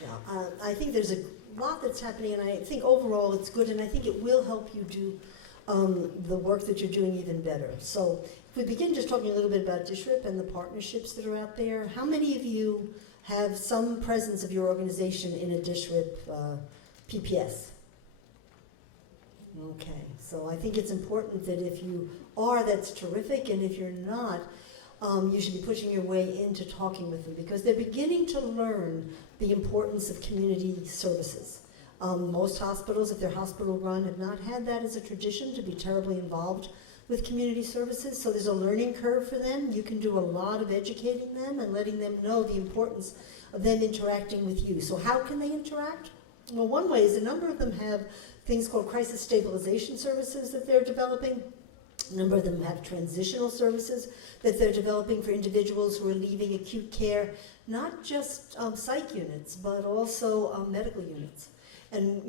Yeah, I think there's a lot that's happening, and I think overall it's good, and I think it will help you do the work that you're doing even better. So if we begin just talking a little bit about DSRIP and the partnerships that are out there, how many of you have some presence of your organization in a DSRIP PPS? Okay, so I think it's important that if you are, that's terrific, and if you're not, you should be pushing your way into talking with them, because they're beginning to learn the importance of community services. Most hospitals, if they're hospital run, have not had that as a tradition to be terribly involved with community services, so there's a learning curve for them. You can do a lot of educating them and letting them know the importance of them interacting with you. So how can they interact? Well, one way is a number of them have things called crisis stabilization services that they're developing. A number of them have transitional services that they're developing for individuals who are leaving acute care, not just psych units, but also medical units. And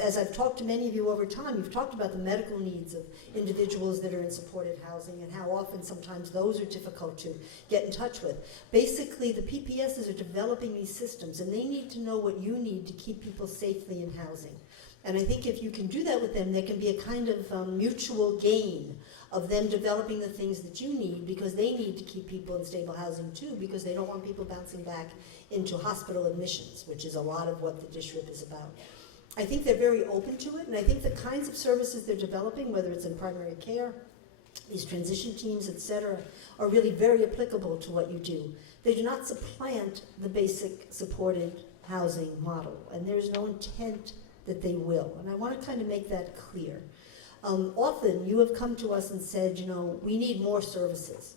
as I've talked to many of you over time, you've talked about the medical needs of individuals that are in supported housing and how often sometimes those are difficult to get in touch with. Basically, the PPSs are developing these systems, and they need to know what you need to keep people safely in housing. And I think if you can do that with them, there can be a kind of mutual gain of them developing the things that you need, because they need to keep people in stable housing too, because they don't want people bouncing back into hospital admissions, which is a lot of what the DSRIP is about. I think they're very open to it, and I think the kinds of services they're developing, whether it's in primary care, these transition teams, et cetera, are really very applicable to what you do. They do not supplant the basic supported housing model, and there's no intent that they will. And I want to kind of make that clear. often you have come to us and said, we need more services.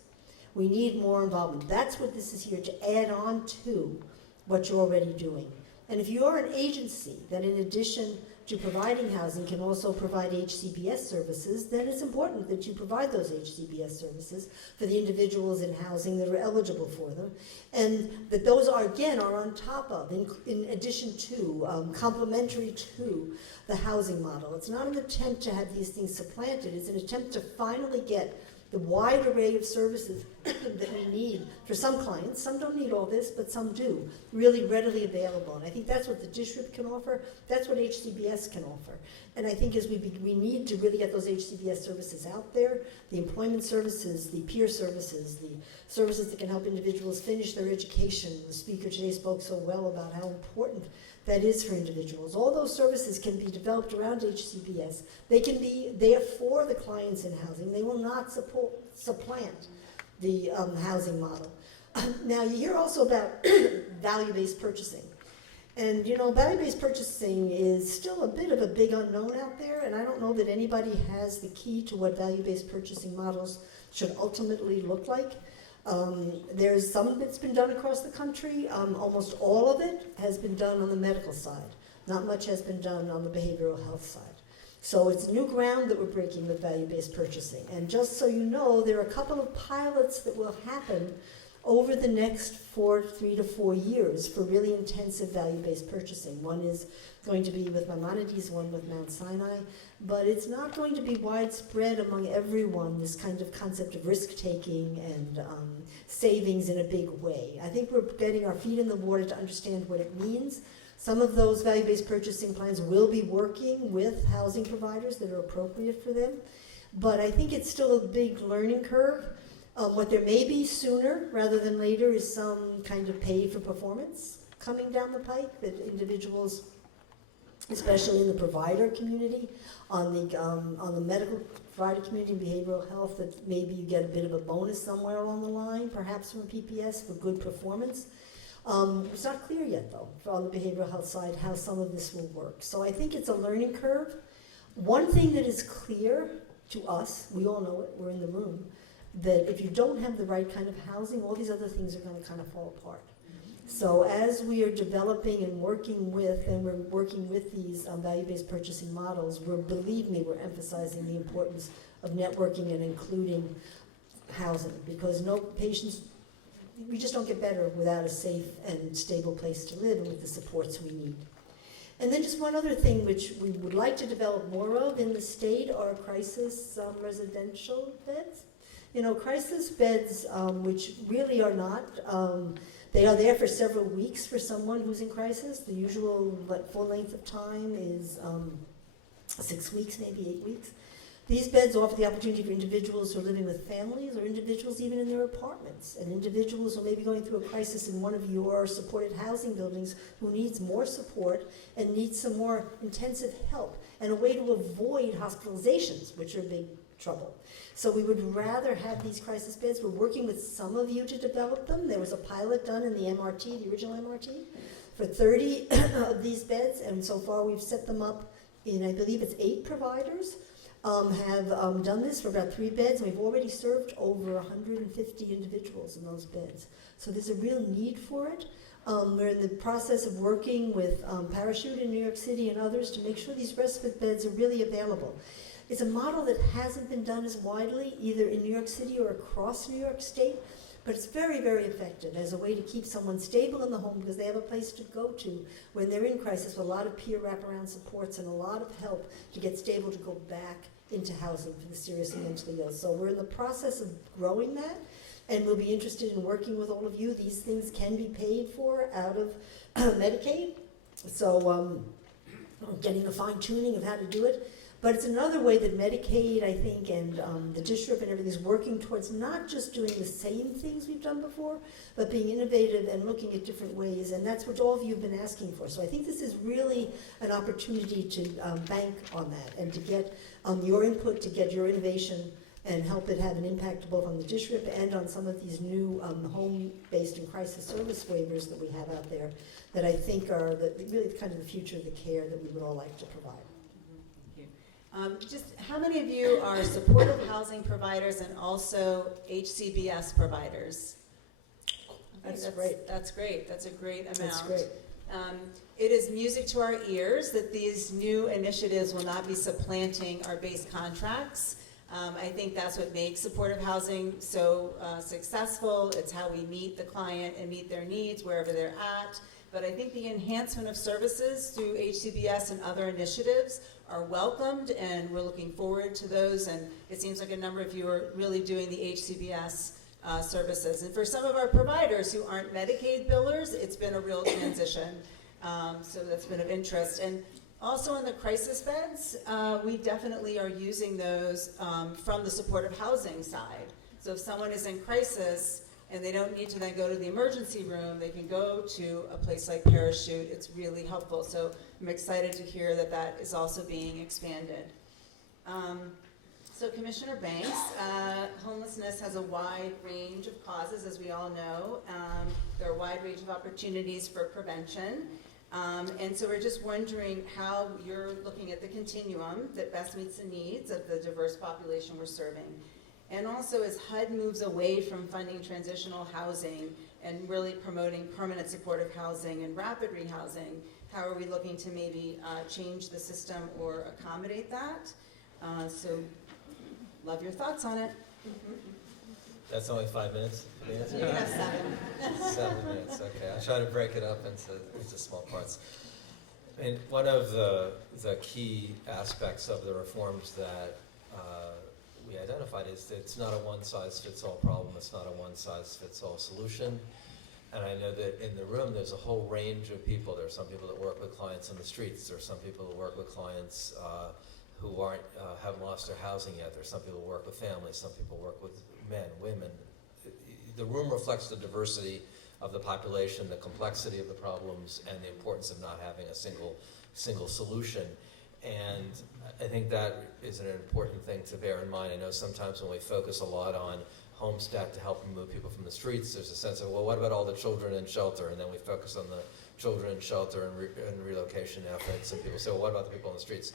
We need more involvement. That's what this is here, to add on to what you're already doing. And if you're an agency that in addition to providing housing can also provide HCBS services, then it's important that you provide those HCBS services for the individuals in housing that are eligible for them, and that those are on top of, in addition to, complementary to the housing model. It's not an attempt to have these things supplanted, it's an attempt to finally get the wide array of services that we need for some clients. Some don't need all this, but some do, really readily available. And I think that's what the district can offer. That's what HCBS can offer. And I think as we need to really get those HCBS services out there, the employment services, the peer services, the services that can help individuals finish their education. The speaker today spoke so well about how important that is for individuals. All those services can be developed around HCBS. They can be there for the clients in housing. They will not supplant the housing model. Now, you hear also about value-based purchasing. And, value-based purchasing is still a bit of a big unknown out there, and I don't know that anybody has the key to what value-based purchasing models should ultimately look like. There's some that's been done across the country. Almost all of it has been done on the medical side. Not much has been done on the behavioral health side. So it's new ground that we're breaking with value-based purchasing. And just so you know, there are a couple of pilots that will happen over the next 3 to 4 years for really intensive value-based purchasing. One is going to be with Maimonides, one with Mount Sinai, but it's not going to be widespread among everyone, this kind of concept of risk-taking and savings in a big way. I think we're getting our feet in the water to understand what it means. Some of those value-based purchasing plans will be working with housing providers that are appropriate for them, but I think it's still a big learning curve. What there may be sooner rather than later is some kind of pay for performance coming down the pike that individuals, especially in the provider community, on the medical provider community and behavioral health, that maybe you get a bit of a bonus somewhere along the line, perhaps from PPS for good performance. It's not clear yet, though, on the behavioral health side, how some of this will work. So I think it's a learning curve. One thing that is clear to us, we all know it, we're in the room, that if you don't have the right kind of housing, all these other things are going to kind of fall apart. So as we are developing and we're working with these value-based purchasing models, believe me, we're emphasizing the importance of networking and including housing, because no patients, we just don't get better without a safe and stable place to live and with the supports we need. And then just one other thing which we would like to develop more of in the state are crisis residential beds. Crisis beds, which really are not, they are there for several weeks for someone who's in crisis. The usual full length of time is 6 weeks, maybe 8 weeks. These beds offer the opportunity for individuals who are living with families or individuals even in their apartments, and individuals who may be going through a crisis in one of your supported housing buildings who needs more support and needs some more intensive help and a way to avoid hospitalizations, which are big trouble. So we would rather have these crisis beds. We're working with some of you to develop them. There was a pilot done in the MRT, the original MRT, for 30 of these beds, and so far we've set them up in, I believe it's 8 providers have done this for about 3 beds, and we've already served over 150 individuals in those beds. So there's a real need for it. We're in the process of working with Parachute in New York City and others to make sure these respite beds are really available. It's a model that hasn't been done as widely, either in New York City or across New York State, but it's very, very effective as a way to keep someone stable in the home because they have a place to go to when they're in crisis with a lot of peer wraparound supports and a lot of help to get stable to go back into housing for the seriously mentally ill. So we're in the process of growing that, and we'll be interested in working with all of you. These things can be paid for out of Medicaid, so getting a fine-tuning of how to do it. But it's another way that Medicaid, I think, and the district and everything is working towards not just doing the same things we've done before, but being innovative and looking at different ways, and that's what all of you have been asking for. So I think this is really an opportunity to bank on that and to get your input, to get your innovation, and help it have an impact both on the district and on some of these new home-based and crisis service waivers that we have out there that I think are really kind of the future of the care that we would all like to provide. Just how many of you are supportive housing providers and also HCBS providers? That's great. That's great. That's a great amount. That's great. It is music to our ears that these new initiatives will not be supplanting our base contracts. I think that's what makes supportive housing so successful. It's how we meet the client and meet their needs wherever they're at. But I think the enhancement of services through HCBS and other initiatives are welcomed, and we're looking forward to those. And it seems like a number of you are really doing the HCBS services. And for some of our providers who aren't Medicaid billers, it's been a real transition. So that's been of interest. And also in the crisis beds, we definitely are using those from the supportive housing side. So if someone is in crisis and they don't need to then go to the emergency room, they can go to a place like Parachute. It's really helpful. So I'm excited to hear that that is also being expanded. So Commissioner Banks, homelessness has a wide range of causes, as we all know. There are a wide range of opportunities for prevention. And so we're just wondering how you're looking at the continuum that best meets the needs of the diverse population we're serving. And also, as HUD moves away from funding transitional housing and really promoting permanent supportive housing and rapid rehousing, how are we looking to maybe change the system or accommodate that? So, love your thoughts on it. That's only 5 minutes? You can have 7. 7 minutes, okay. I'll try to break it up into small parts. And one of the key aspects of the reforms that we identified is that it's not a one-size-fits-all problem, it's not a one-size-fits-all solution. And I know that in the room there's a whole range of people. There are some people that work with clients on the streets, there are some people that work with clients who haven't lost their housing yet, there are some people who work with families, some people work with men, women. The room reflects the diversity of the population, the complexity of the problems, and the importance of not having a single solution. And I think that is an important thing to bear in mind. I know sometimes when we focus a lot on Homestead to help remove people from the streets, there's a sense of, well, what about all the children in shelter? And then we focus on the children in shelter and relocation efforts, and people say, well, what about the people on the streets?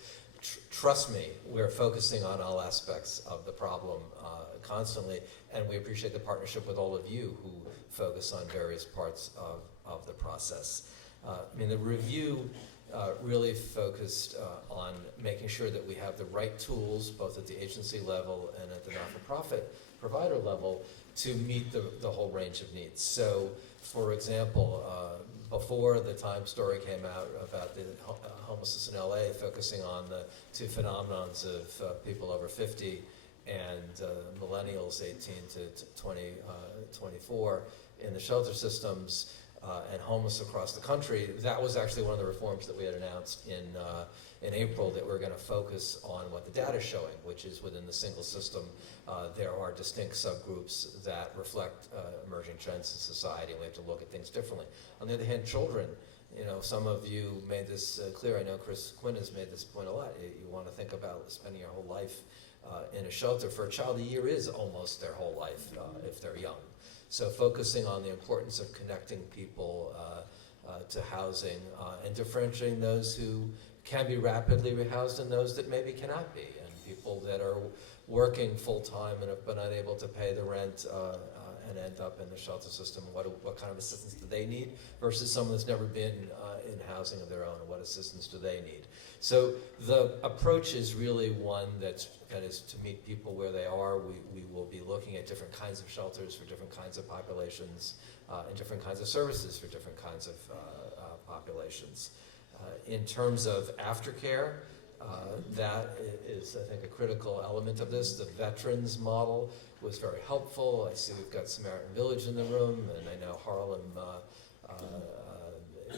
Trust me, we're focusing on all aspects of the problem constantly, and we appreciate the partnership with all of you who focus on various parts of the process. I mean, the review really focused on making sure that we have the right tools, both at the agency level and at the not-for-profit provider level, to meet the whole range of needs. So, for example, before the Time story came out about the homelessness in LA, focusing on the two phenomenons of people over 50 and millennials 18 to 24 in the shelter systems and homeless across the country, that was actually one of the reforms that we had announced in April, that we're going to focus on what the data is showing, which is within the single system there are distinct subgroups that reflect emerging trends in society, and we have to look at things differently. On the other hand, children, some of you made this clear. I know Chris Quinn has made this point a lot. You want to think about spending your whole life in a shelter. For a child, a year is almost their whole life if they're young. So focusing on the importance of connecting people to housing and differentiating those who can be rapidly rehoused and those that maybe cannot be, and people that are working full-time and have been unable to pay the rent and end up in the shelter system. What kind of assistance do they need versus someone that's never been in housing of their own, and what assistance do they need? So the approach is really one that is to meet people where they are. We will be looking at different kinds of shelters for different kinds of populations and different kinds of services for different kinds of populations. In terms of aftercare, that is, I think, a critical element of this. The veterans model was very helpful. I see we've got Samaritan Village in the room, and I know Harlem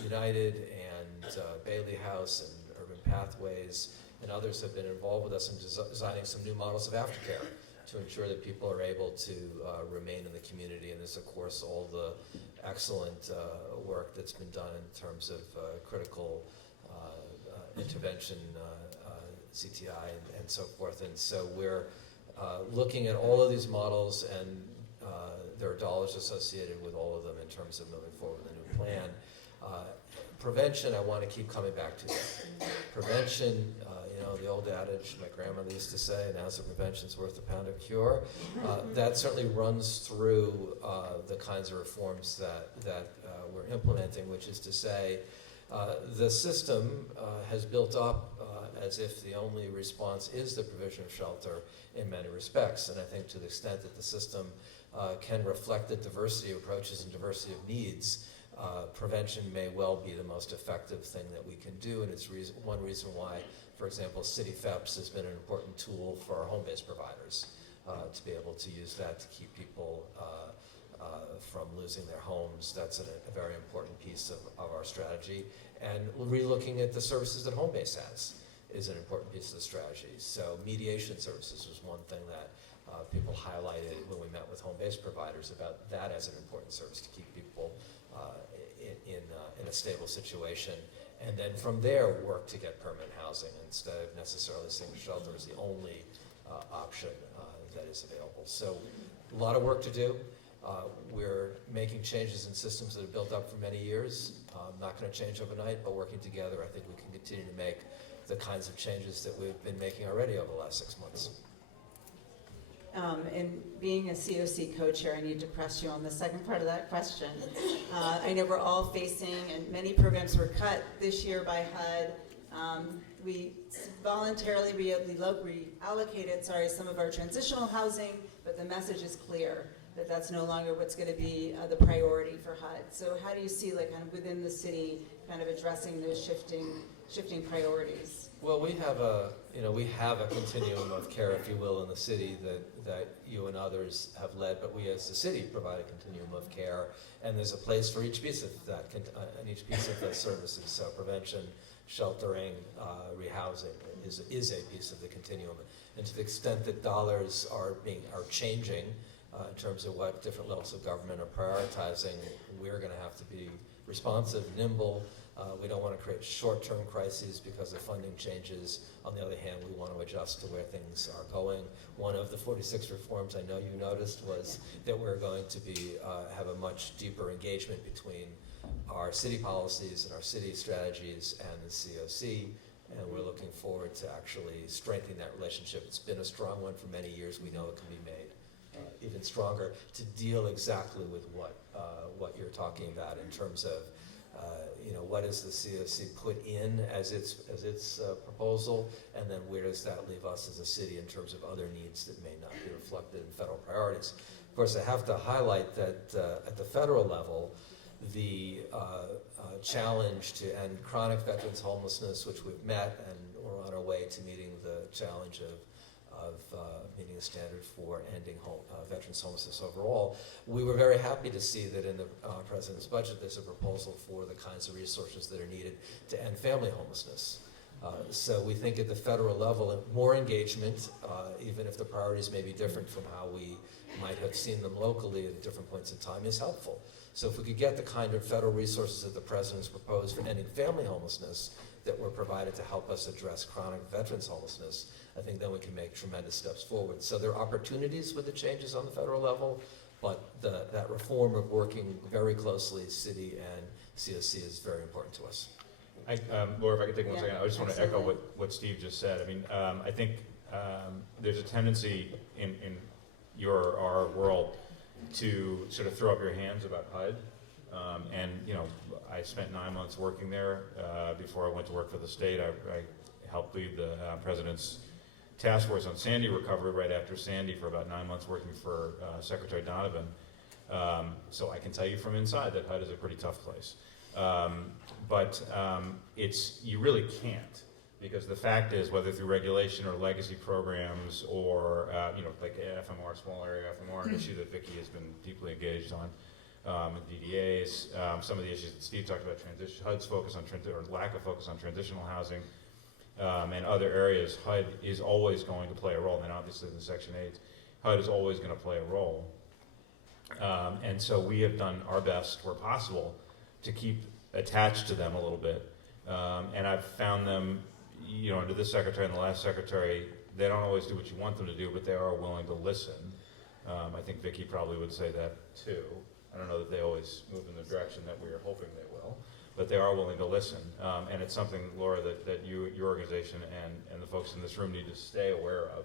United and Bailey House and Urban Pathways and others have been involved with us in designing some new models of aftercare to ensure that people are able to remain in the community. And there's, of course, all the excellent work that's been done in terms of critical intervention, CTI, and so forth. And so we're looking at all of these models, and there are dollars associated with all of them in terms of moving forward with a new plan. Prevention, I want to keep coming back to that. Prevention, the old adage my grandmother used to say, an ounce of prevention's worth a pound of cure. That certainly runs through the kinds of reforms that we're implementing, which is to say, the system has built up as if the only response is the provision of shelter in many respects. And I think to the extent that the system can reflect the diversity of approaches and diversity of needs, prevention may well be the most effective thing that we can do. And it's one reason why, for example, City FEPS has been an important tool for our home-based providers to be able to use that to keep people from losing their homes. That's a very important piece of our strategy. And relooking at the services that home-based has is an important piece of the strategy. So mediation services was one thing that people highlighted when we met with home-based providers about that as an important service to keep people in a stable situation. And then from there, work to get permanent housing instead of necessarily seeing shelter as the only option that is available. So a lot of work to do. We're making changes in systems that have built up for many years. Not going to change overnight, but working together, I think we can continue to make the kinds of changes that we've been making already over the last 6 months. And being a COC co-chair, I need to press you on the second part of that question. I know we're all facing, and many programs were cut this year by HUD. We voluntarily reallocated, some of our transitional housing, but the message is clear that that's no longer what's going to be the priority for HUD. So how do you see, like, kind of within the city, kind of addressing those shifting priorities? Well, we have a continuum of care, if you will, in the city that you and others have led, but we as the city provide a continuum of care, and there's a place for each piece of that, and each piece of the services. So prevention, sheltering, rehousing is a piece of the continuum, and to the extent that dollars are changing in terms of what different levels of government are prioritizing, we're going to have to be responsive, nimble. We don't want to create short-term crises because of funding changes. On the other hand, we want to adjust to where things are going. One of the 46 reforms I know you noticed was that we're going to have a much deeper engagement between our city policies and our city strategies and the COC, and we're looking forward to actually strengthening that relationship. It's been a strong one for many years. We know it can be made even stronger to deal exactly with what you're talking about in terms of what does the COC put in as its proposal, and then where does that leave us as a city in terms of other needs that may not be reflected in federal priorities. Of course, I have to highlight that at the federal level, the challenge to end chronic veterans homelessness, which we've met, and we're on our way to meeting the challenge of meeting the standard for ending veterans homelessness overall. We were very happy to see that in the President's budget there's a proposal for the kinds of resources that are needed to end family homelessness. So we think at the federal level, more engagement, even if the priorities may be different from how we might have seen them locally at different points in time, is helpful. So if we could get the kind of federal resources that the President's proposed for ending family homelessness that were provided to help us address chronic veterans homelessness, I think then we can make tremendous steps forward. So there are opportunities with the changes on the federal level, but that reform of working very closely, city and COC, is very important to us. Laura, if I could take 1 second, I just want to echo absolutely. what Steve just said. I mean, I think there's a tendency in our world to sort of throw up your hands about HUD. And I spent 9 months working there before I went to work for the state. I helped lead the President's task force on Sandy recovery right after Sandy for about 9 months working for Secretary Donovan. So I can tell you from inside that HUD is a pretty tough place. But you really can't, because the fact is, whether through regulation or legacy programs or like FMR, small area FMR, an issue that Vicki has been deeply engaged on, with DDAs, some of the issues that Steve talked about, HUD's focus on or lack of focus on transitional housing, and other areas, HUD is always going to play a role. And obviously in Section 8, HUD is always going to play a role. And so we have done our best where possible to keep attached to them a little bit. And I've found them, under this secretary and the last secretary, they don't always do what you want them to do, but they are willing to listen. I think Vicki probably would say that too. I don't know that they always move in the direction that we are hoping they will. but they are willing to listen. And it's something, Laura, that your organization and the folks in this room need to stay aware of.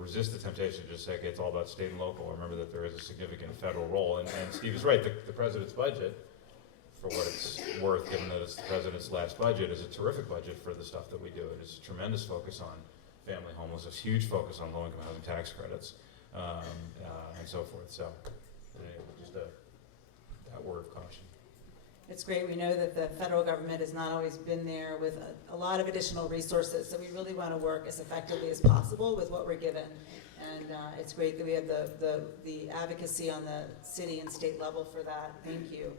Resist the temptation to just say, okay, it's all about state and local. Remember that there is a significant federal role. And Steve is right, the president's budget, for what it's worth, given that it's the president's last budget, is a terrific budget for the stuff that we do. It is a tremendous focus on family homelessness, huge focus on low-income housing tax credits, and so forth. So, just that word of caution. It's great. We know that the federal government has not always been there with a lot of additional resources, so we really want to work as effectively as possible with what we're given. And it's great that we have the advocacy on the city and state level for that. Thank you.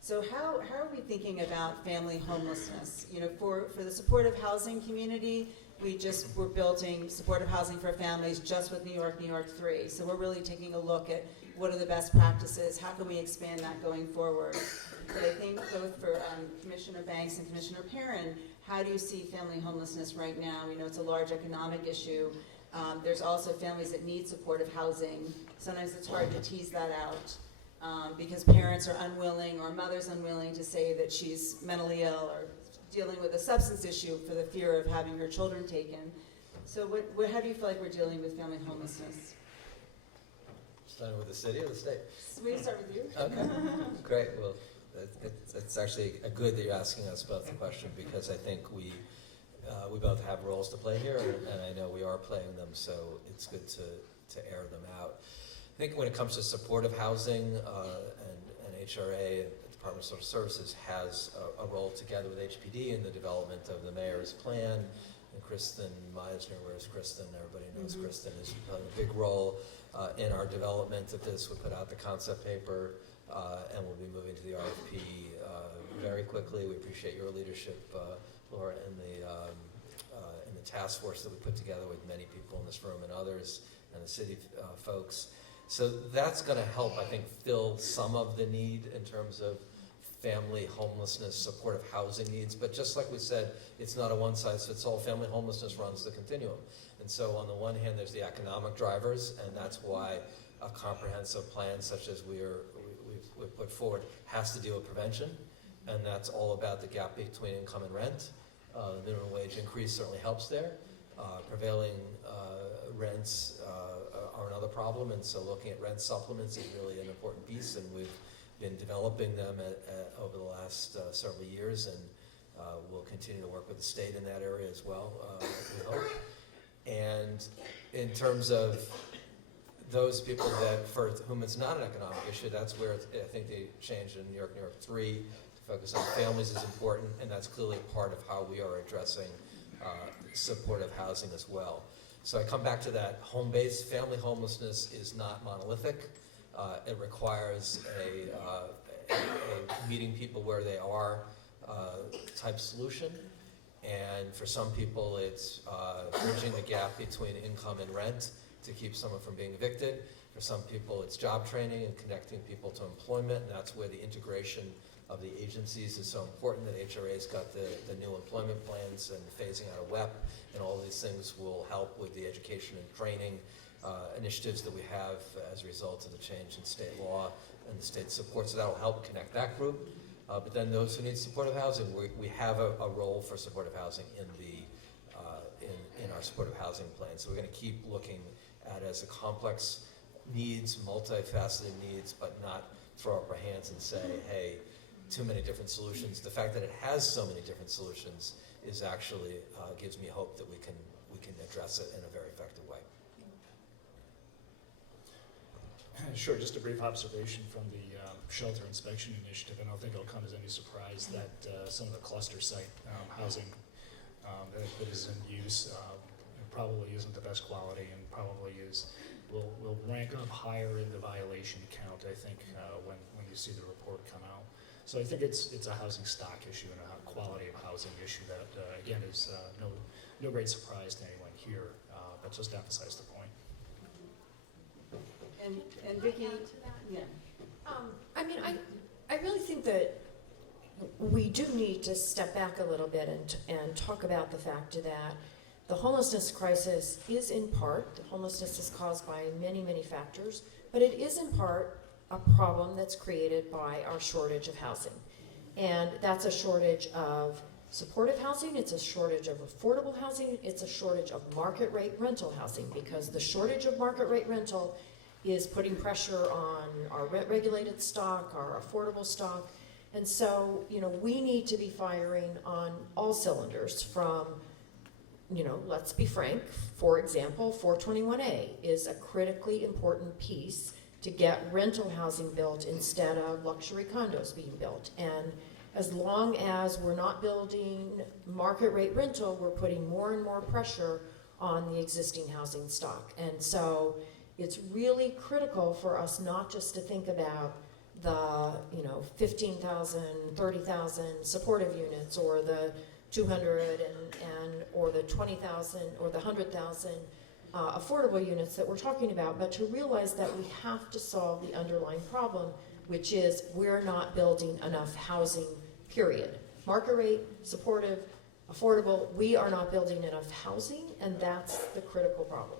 So how are we thinking about family homelessness? For the supportive housing community, we're building supportive housing for families just with New York 3. So we're really taking a look at what are the best practices, how can we expand that going forward. But I think both for Commissioner Banks and Commissioner Perrin, how do you see family homelessness right now? We know it's a large economic issue. There's also families that need supportive housing. Sometimes it's hard to tease that out because parents are unwilling or mother's unwilling to say that she's mentally ill or dealing with a substance issue for the fear of having her children taken. So how do you feel like we're dealing with family homelessness? Starting with the city or the state? We start with you. Okay, great. Well, it's actually good that you're asking us both the question, because I think we both have roles to play here, and I know we are playing them, so it's good to air them out. I think when it comes to supportive housing, and HRA, the Department of Social Services has a role together with HPD in the development of the mayor's plan. And Kristen Meisner, where's Kristen? Everybody knows Kristen is playing a big role in our development of this. We put out the concept paper, and we'll be moving to the RFP very quickly. We appreciate your leadership, Laura, in the task force that we put together with many people in this room and others, and the city folks. So that's going to help, I think, fill some of the need in terms of family homelessness, supportive housing needs. But just like we said, it's not a one-size-fits-all. Family homelessness runs the continuum. And so on the one hand, there's the economic drivers, and that's why a comprehensive plan such as we've put forward has to deal with prevention, and that's all about the gap between income and rent. The minimum wage increase certainly helps there. Prevailing rents are another problem, and so looking at rent supplements is really an important piece, and we've been developing them over the last several years, and we'll continue to work with the state in that area as well, we hope. And in terms of those people for whom it's not an economic issue, that's where I think the change in New York 3 to focus on families is important, and that's clearly part of how we are addressing supportive housing as well. So I come back to that home-based. Family homelessness is not monolithic. It requires a meeting people where they are type solution. And for some people, it's bridging the gap between income and rent to keep someone from being evicted. For some people, it's job training and connecting people to employment, and that's where the integration of the agencies is so important, that HRA's got the new employment plans and phasing out of WEP, and all these things will help with the education and training initiatives that we have as a result of the change in state law and the state support. So that will help connect that group. But then those who need supportive housing, we have a role for supportive housing in our supportive housing plan. So we're going to keep looking at it as a complex needs, multifaceted needs, but not throw up our hands and say, hey, too many different solutions. The fact that it has so many different solutions is actually gives me hope that we can address it in a very effective way. Sure, just a brief observation from the shelter inspection initiative. I don't think it'll come as any surprise that some of the cluster site housing that is in use probably isn't the best quality, and probably will rank up higher in the violation count, I think, when you see the report come out. So I think it's a housing stock issue and a quality of housing issue that, again, is no great surprise to anyone here, but just to emphasize the point. And Vicki, yeah. I mean, I really think that we do need to step back a little bit and talk about the fact that the homelessness crisis is in part, homelessness is caused by many, many factors, but it is in part a problem that's created by our shortage of housing. And that's a shortage of supportive housing, it's a shortage of affordable housing, it's a shortage of market rate rental housing, because the shortage of market rate rental is putting pressure on our rent regulated stock, our affordable stock. And so, you know, we need to be firing on all cylinders from, you know, let's be frank, for example, 421A is a critically important piece to get rental housing built instead of luxury condos being built. And as long as we're not building market rate rental, we're putting more and more pressure on the existing housing stock. And so it's really critical for us not just to think about the, you know, 15,000, 30,000 supportive units, or the 200 or the 20,000 or the 100,000 affordable units that we're talking about, but to realize that we have to solve the underlying problem, which is we're not building enough housing, period. Market rate, supportive, affordable, we are not building enough housing, and that's the critical problem.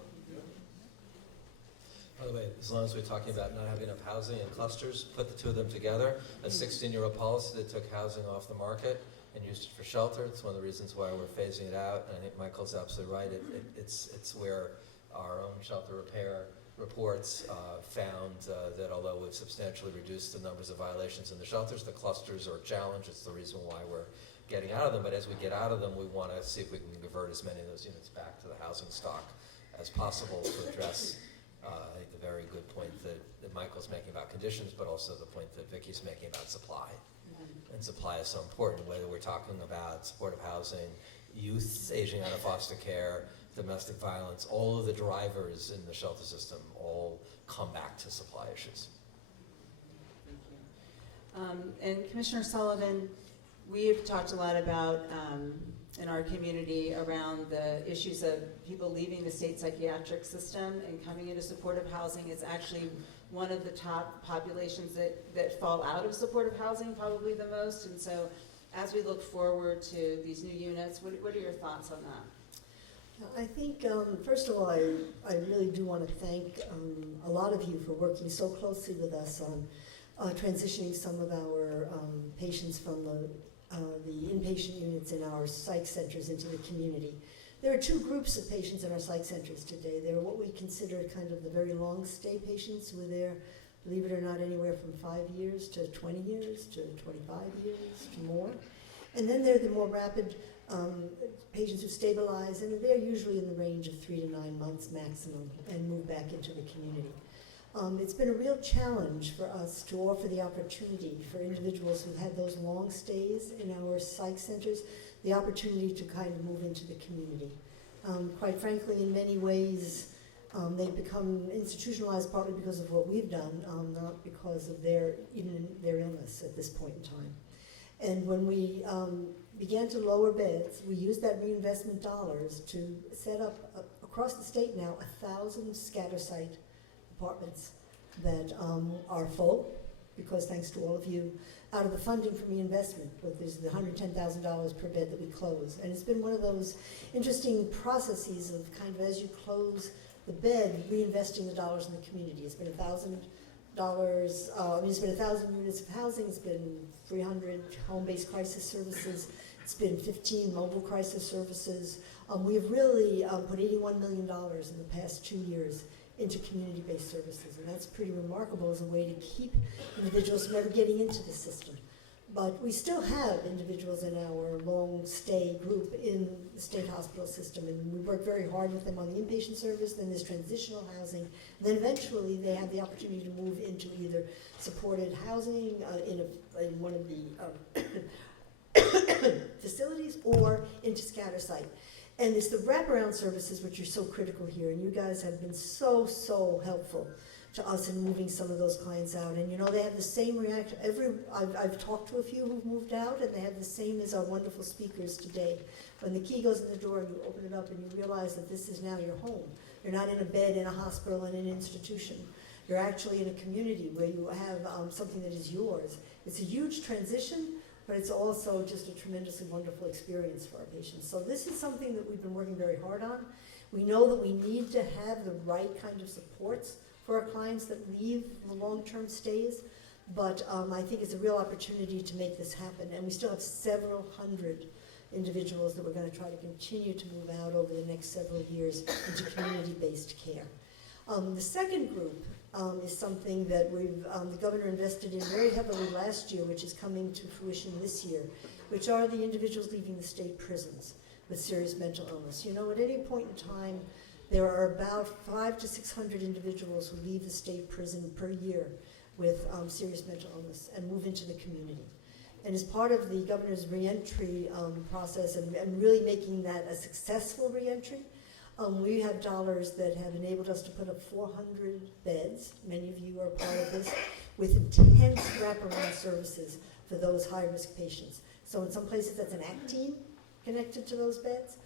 By the way, as long as we're talking about not having enough housing and clusters, put the two of them together. A 16-year-old policy that took housing off the market and used it for shelter. It's one of the reasons why we're phasing it out. And I think Michael's absolutely right. It's where our own shelter repair reports found that although we've substantially reduced the numbers of violations in the shelters, the clusters are a challenge. It's the reason why we're getting out of them. But as we get out of them, we want to see if we can convert as many of those units back to the housing stock as possible to address I think the very good point that Michael's making about conditions, but also the point that Vicki's making about supply. And supply is so important, whether we're talking about supportive housing, youth aging out of foster care, domestic violence, all of the drivers in the shelter system all come back to supply issues. Thank you. And Commissioner Sullivan, we've talked a lot about in our community around the issues of people leaving the state psychiatric system and coming into supportive housing. It's actually one of the top populations that fall out of supportive housing, probably the most. And so as we look forward to these new units, what are your thoughts on that? I think, first of all, I really do want to thank a lot of you for working so closely with us on transitioning some of our patients from the inpatient units in our psych centers into the community. There are two groups of patients in our psych centers today. There are what we consider kind of the very long stay patients who are there, believe it or not, anywhere from 5 years to 20 years to 25 years to more. And then there are the more rapid patients who stabilize, and they're usually in the range of 3 to 9 months maximum and move back into the community. It's been a real challenge for us to offer the opportunity for individuals who've had those long stays in our psych centers, the opportunity to kind of move into the community. Quite frankly, in many ways, they've become institutionalized partly because of what we've done, not because of their illness at this point in time. And when we began to lower beds, we used that reinvestment dollars to set up across the state now 1,000 scatter site apartments that are full, because thanks to all of you, out of the funding from reinvestment, but there's the $110,000 per bed that we close. And it's been one of those interesting processes of kind of, as you close the bed, reinvesting the dollars in the community. It's been $1,000, it's been 1,000 units of housing, it's been 300 home-based crisis services, it's been 15 mobile crisis services. We've really put $81 million in the past 2 years into community-based services, and that's pretty remarkable as a way to keep individuals from ever getting into the system. But we still have individuals in our long-stay group in the state hospital system, and we work very hard with them on the inpatient service. Then there's transitional housing, and then eventually they have the opportunity to move into either supported housing in one of the facilities, or into scatter site. And it's the wraparound services which are so critical here, and you guys have been so, so helpful to us in moving some of those clients out. And you know, they have the same reaction. I've talked to a few who've moved out, and they have the same as our wonderful speakers today. When the key goes in the door and you open it up and you realize that this is now your home. You're not in a bed in a hospital in an institution. You're actually in a community where you have something that is yours. It's a huge transition, but it's also just a tremendously wonderful experience for our patients. So this is something that we've been working very hard on. We know that we need to have the right kind of supports for our clients that leave the long-term stays, but I think it's a real opportunity to make this happen. And we still have several hundred individuals that we're going to try to continue to move out over the next several years into community-based care. The second group is something that the governor invested in very heavily last year, which is coming to fruition this year, which are the individuals leaving the state prisons with serious mental illness. You know, at any point in time, there are about 500 to 600 individuals who leave the state prison per year with serious mental illness and move into the community. And as part of the governor's reentry process and really making that a successful reentry, we have dollars that have enabled us to put up 400 beds, many of you are part of this, with intense wraparound services for those high-risk patients. So in some places that's an ACT team connected to those beds.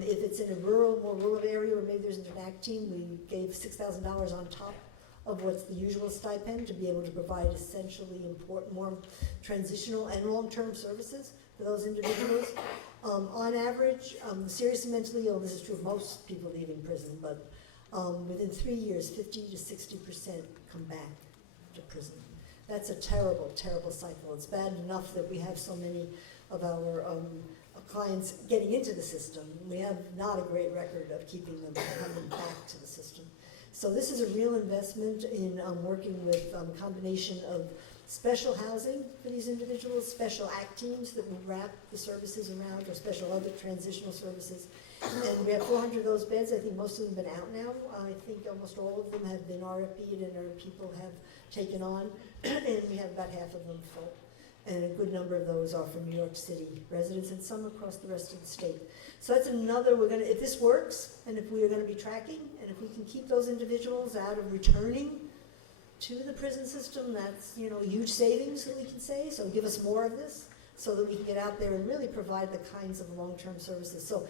If it's in a more rural area where maybe there's an ACT team, we gave $6,000 on top of what's the usual stipend to be able to provide essentially important, more transitional and long-term services for those individuals. On average, serious and mentally ill, this is true of most people leaving prison, but within 3 years, 50 to 60% come back to prison. That's a terrible, terrible cycle. It's bad enough that we have so many of our clients getting into the system. We have not a great record of keeping them coming back to the system. So this is a real investment in working with a combination of special housing for these individuals, special ACT teams that will wrap the services around, or special other transitional services. And we have 400 of those beds. I think most of them have been out now. I think almost all of them have been RFP'd and our people have taken on, and we have about half of them full. And a good number of those are from New York City residents and some across the rest of the state. So that's another, if this works, and if we are going to be tracking, and if we can keep those individuals out of returning to the prison system, that's, you know, huge savings that we can say. So give us more of this so that we can get out there and really provide the kinds of long-term services. So,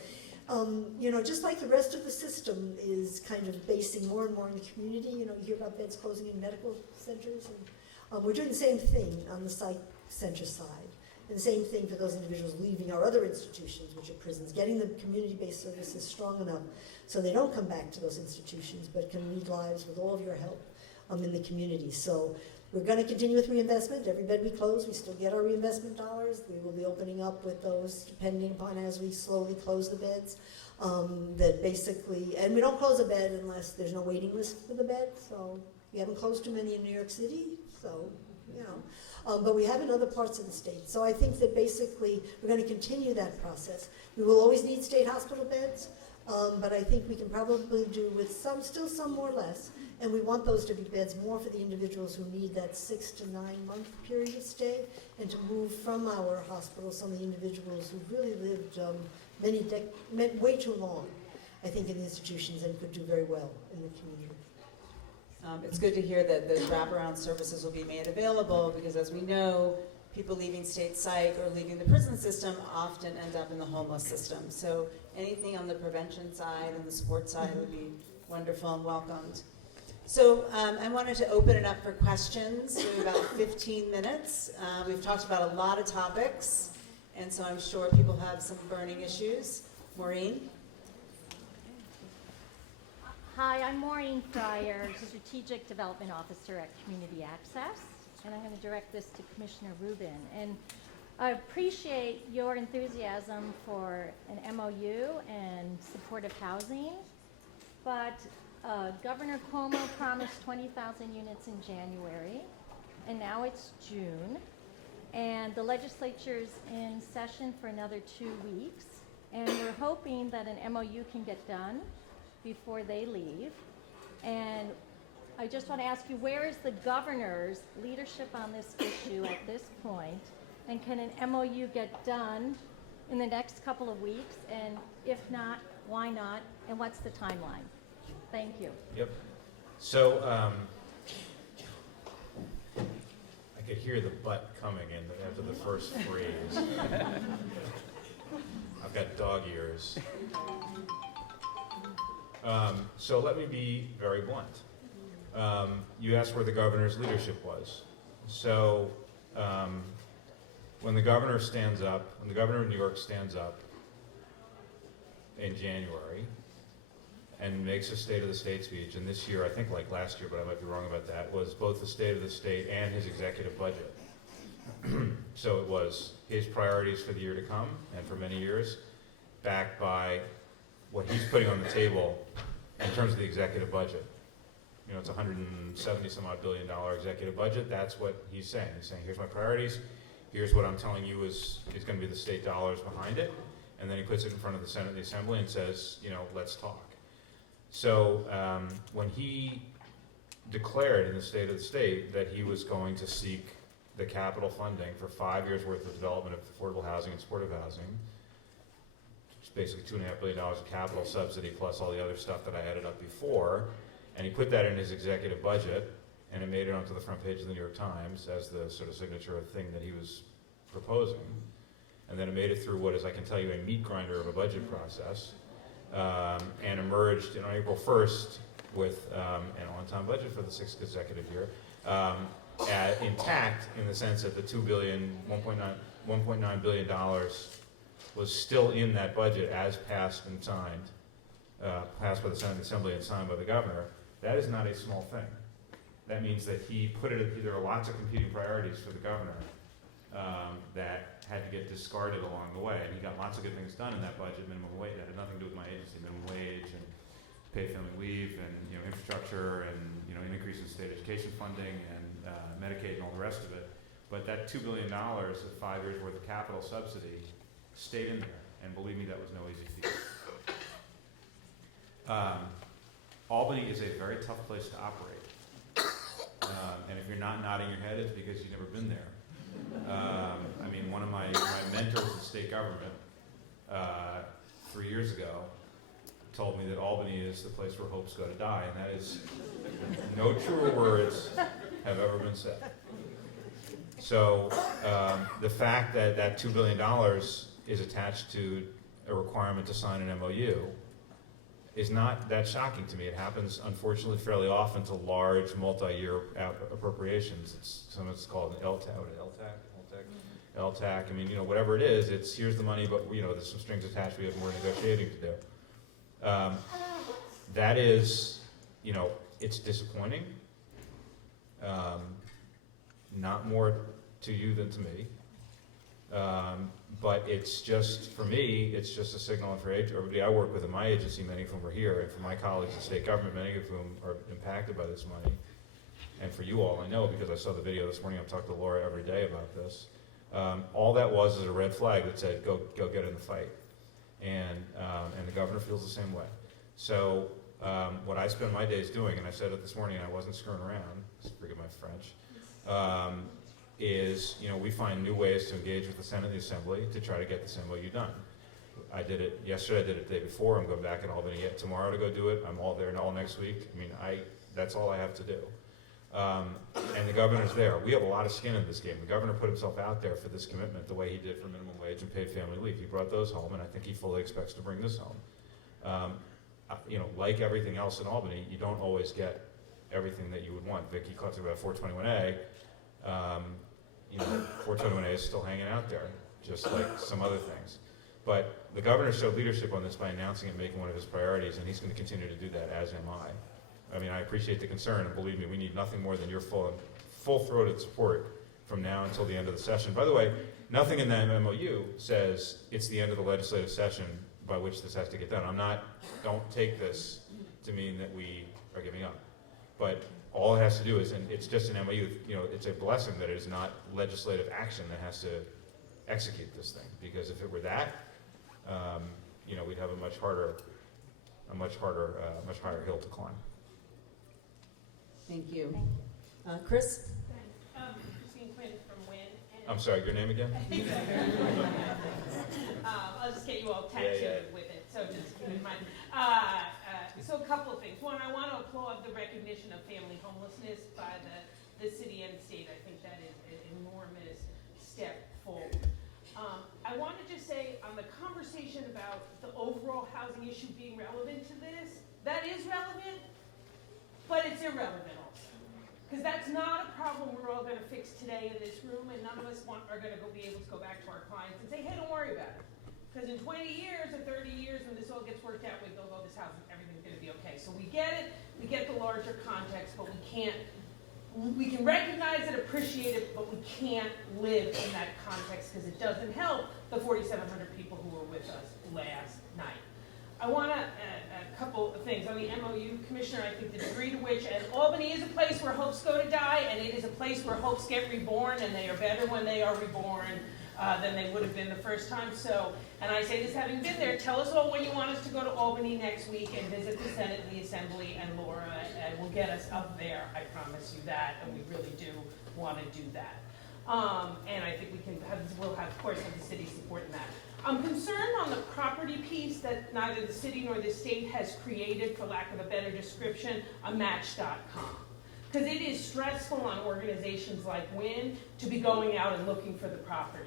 you know, just like the rest of the system is kind of basing more and more in the community, you know, you hear about beds closing in medical centers, and we're doing the same thing on the psych center side. And the same thing for those individuals leaving our other institutions, which are prisons, getting the community-based services strong enough so they don't come back to those institutions, but can lead lives with all of your help in the community. So we're going to continue with reinvestment. Every bed we close, we still get our reinvestment dollars. We will be opening up with those depending upon as we slowly close the beds. That basically, and we don't close a bed unless there's no waiting list for the bed. So we haven't closed too many in New York City, so, you know. But we have in other parts of the state. So I think that basically we're going to continue that process. We will always need state hospital beds, but I think we can probably do with still some more or less. And we want those to be beds more for the individuals who need that 6 to 9 month period of stay, and to move from our hospital some of the individuals who really lived way too long, I think, in the institutions and could do very well in the community. It's good to hear that those wraparound services will be made available, because as we know, people leaving state psych or leaving the prison system often end up in the homeless system. So anything on the prevention side and the support side would be wonderful and welcomed. So I wanted to open it up for questions. We have about 15 minutes. We've talked about a lot of topics, and so I'm sure people have some burning issues. Maureen? Hi, I'm Maureen Fryer, Strategic Development Officer at Community Access, and I'm going to direct this to Commissioner Rubin. And I appreciate your enthusiasm for an MOU and supportive housing, but Governor Cuomo promised 20,000 units in January, and now it's June, and the legislature's in session for another 2 weeks, and we're hoping that an MOU can get done before they leave. And I just want to ask you, where is the governor's leadership on this issue at this point? And can an MOU get done in the next couple of weeks? And if not, why not? And what's the timeline? Thank you. Yep. So I could hear the butt coming in after the first phrase. I've got dog ears. So let me be very blunt. You asked where the governor's leadership was. So when the governor of New York stands up in January and makes a State of the State speech. And this year, I think like last year, but I might be wrong about that, was both the State of the State and his executive budget. So it was his priorities for the year to come and for many years, backed by what he's putting on the table in terms of the executive budget. You know, it's $170 some odd billion executive budget. That's what he's saying. He's saying, here's my priorities. Here's what I'm telling you is going to be the state dollars behind it. And then he puts it in front of the Senate and the Assembly and says, you know, let's talk. So when he declared in the State of the State that he was going to seek the capital funding for 5 years worth of development of affordable housing and supportive housing, it's basically $2.5 billion of capital subsidy plus all the other stuff that I added up before, and he put that in his executive budget, and it made it onto the front page of the New York Times as the sort of signature thing that he was proposing. And then it made it through what is, I can tell you, a meat grinder of a budget process, and emerged on April 1st with an on-time budget for the 6th consecutive year, intact in the sense that the $1.9 billion was still in that budget as passed and signed, passed by the Senate and Assembly and signed by the governor. That is not a small thing. That means that he put it, there are lots of competing priorities for the governor that had to get discarded along the way. And he got lots of good things done in that budget. Minimum wage, that had nothing to do with my agency, minimum wage and paid family leave and, you know, infrastructure and, you know, an increase in state education funding and Medicaid and all the rest of it. But that $2 billion of 5 years worth of capital subsidy stayed in there. And believe me, that was no easy feat. Albany is a very tough place to operate. And if you're not nodding your head, it's because you've never been there. I mean, one of my mentors in state government 3 years ago told me that Albany is the place where hopes go to die, and that is, no truer words have ever been said. So the fact that that $2 billion is attached to a requirement to sign an MOU is not that shocking to me. It happens, unfortunately, fairly often to large multi-year appropriations. Sometimes called an LTAC. I mean, you know, whatever it is, it's here's the money, but, you know, there's some strings attached. We have more negotiating to do. That is, you know, it's disappointing. Not more to you than to me. But it's just, for me, it's just a signal, and for everybody I work with in my agency, many of whom are here, and for my colleagues in state government, many of whom are impacted by this money. And for you all, I know, because I saw the video this morning, I'm talking to Laura every day about this. All that was is a red flag that said, go get in the fight. And the governor feels the same way. So what I spend my days doing, and I said it this morning, and I wasn't screwing around, forgive my French, is, you know, we find new ways to engage with the Senate and the Assembly to try to get this MOU done. I did it yesterday, I did it the day before, I'm going back in Albany yet tomorrow to go do it, I'm all there and all next week. I mean, that's all I have to do. And the governor's there. We have a lot of skin in this game. The governor put himself out there for this commitment the way he did for minimum wage and paid family leave. He brought those home, and I think he fully expects to bring this home. You know, like everything else in Albany, you don't always get everything that you would want. Vicki talked about 421A. You know, 421A is still hanging out there, just like some other things. But the governor showed leadership on this by announcing and making one of his priorities, and he's going to continue to do that, as am I. I mean, I appreciate the concern, and believe me, we need nothing more than your full-throated support from now until the end of the session. By the way, nothing in that MOU says it's the end of the legislative session by which this has to get done. Don't take this to mean that we are giving up. But all it has to do is, and it's just an MOU, you know, it's a blessing that it is not legislative action that has to execute this thing. Because if it were that, you know, we'd have a much higher hill to climb. Thank you. Chris? Christine Quinn from WIN. I'm sorry, your name again? I'll just get you all tattooed with it, so just keep in mind. So a couple of things. One, I want to applaud the recognition of family homelessness by the city and state. I think that is an enormous step forward. I want to just say on the conversation about the overall housing issue being relevant to this, that is relevant, but it's irrelevant also. Because that's not a problem we're all going to fix today in this room, and none of us are going to be able to go back to our clients and say, hey, don't worry about it. Because in 20 years or 30 years, when this all gets worked out, we build all this housing, everything's going to be So we get it, we get the larger context, but we can recognize it, appreciate it, but we can't live in that context because it doesn't help the 4,700 people who were with us last night. I want to, a couple of things. On the MOU, Commissioner, I think the degree to which, and Albany is a place where hopes go to die, and it is a place where hopes get reborn, and they are better when they are reborn than they would have been the first time. So, and I say this having been there, tell us all when you want us to go to Albany next week and visit the Senate and the Assembly, and Laura will get us up there, I promise you that, and we really do want to do that. And I think we'll have, of course, have the city support in that. I'm concerned on the property piece that neither the city nor the state has created, for lack of a better description, a Match.com. Because it is stressful on organizations like WIN to be going out and looking for the properties.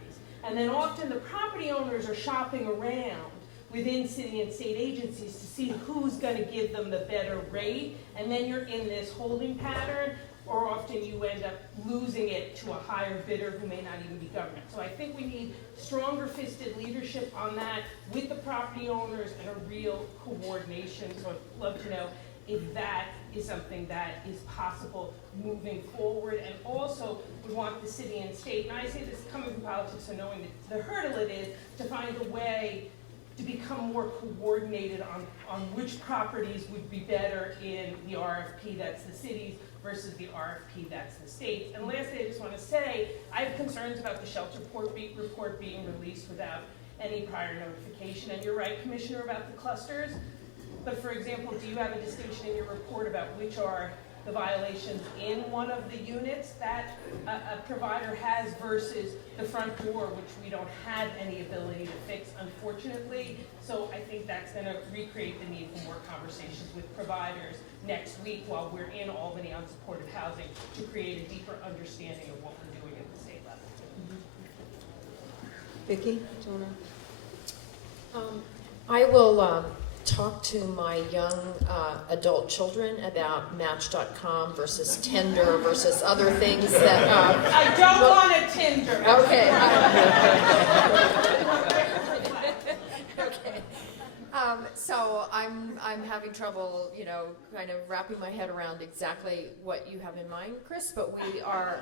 And then often the property owners are shopping around within city and state agencies to see who's going to give them the better rate. And then you're in this holding pattern, or often you end up losing it to a higher bidder who may not even be government. So I think we need stronger fisted leadership on that with the property owners and a real coordination. So I'd love to know if that is something that is possible moving forward. And also, we want the city and state, and I say this coming from politics, so knowing the hurdle it is, to find a way to become more coordinated on which properties would be better in the RFP that's the city's versus the RFP that's the state's. And lastly, I just want to say, I have concerns about the shelter report being released without any prior notification. And you're right, Commissioner, about the clusters. But for example, do you have a distinction in your report about which are the violations in one of the units that a provider has versus the front door, which we don't have any ability to fix, unfortunately? So I think that's going to recreate the need for more conversations with providers next week while we're in Albany on supportive housing to create a deeper understanding of what we're doing at the state level. Vicki, do you want to? I will talk to my young adult children about Match.com versus Tinder versus other things that. I don't want a Tinder. Okay. Okay. So I'm having trouble, kind of wrapping my head around exactly what you have in mind, Chris. But we are.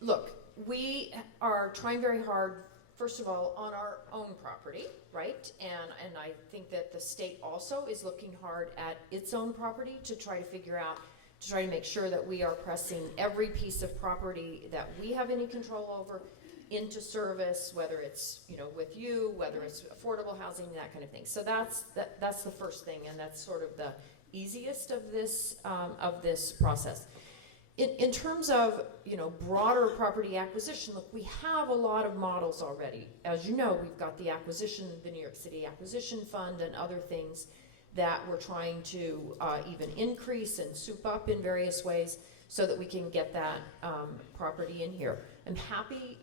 Look, we are trying very hard. First of all, on our own property, right? And I think that the state also is looking hard at its own property to try to make sure that we are pressing every piece of property that we have any control over into service, whether it's, with you, whether it's affordable housing, that kind of thing. So that's the first thing, and that's sort of the easiest of this process. In terms of, broader property acquisition, look, we have a lot of models already. As you know, we've got the New York City Acquisition Fund and other things that we're trying to even increase and soup up in various ways so that we can get that property in here. I'm happy,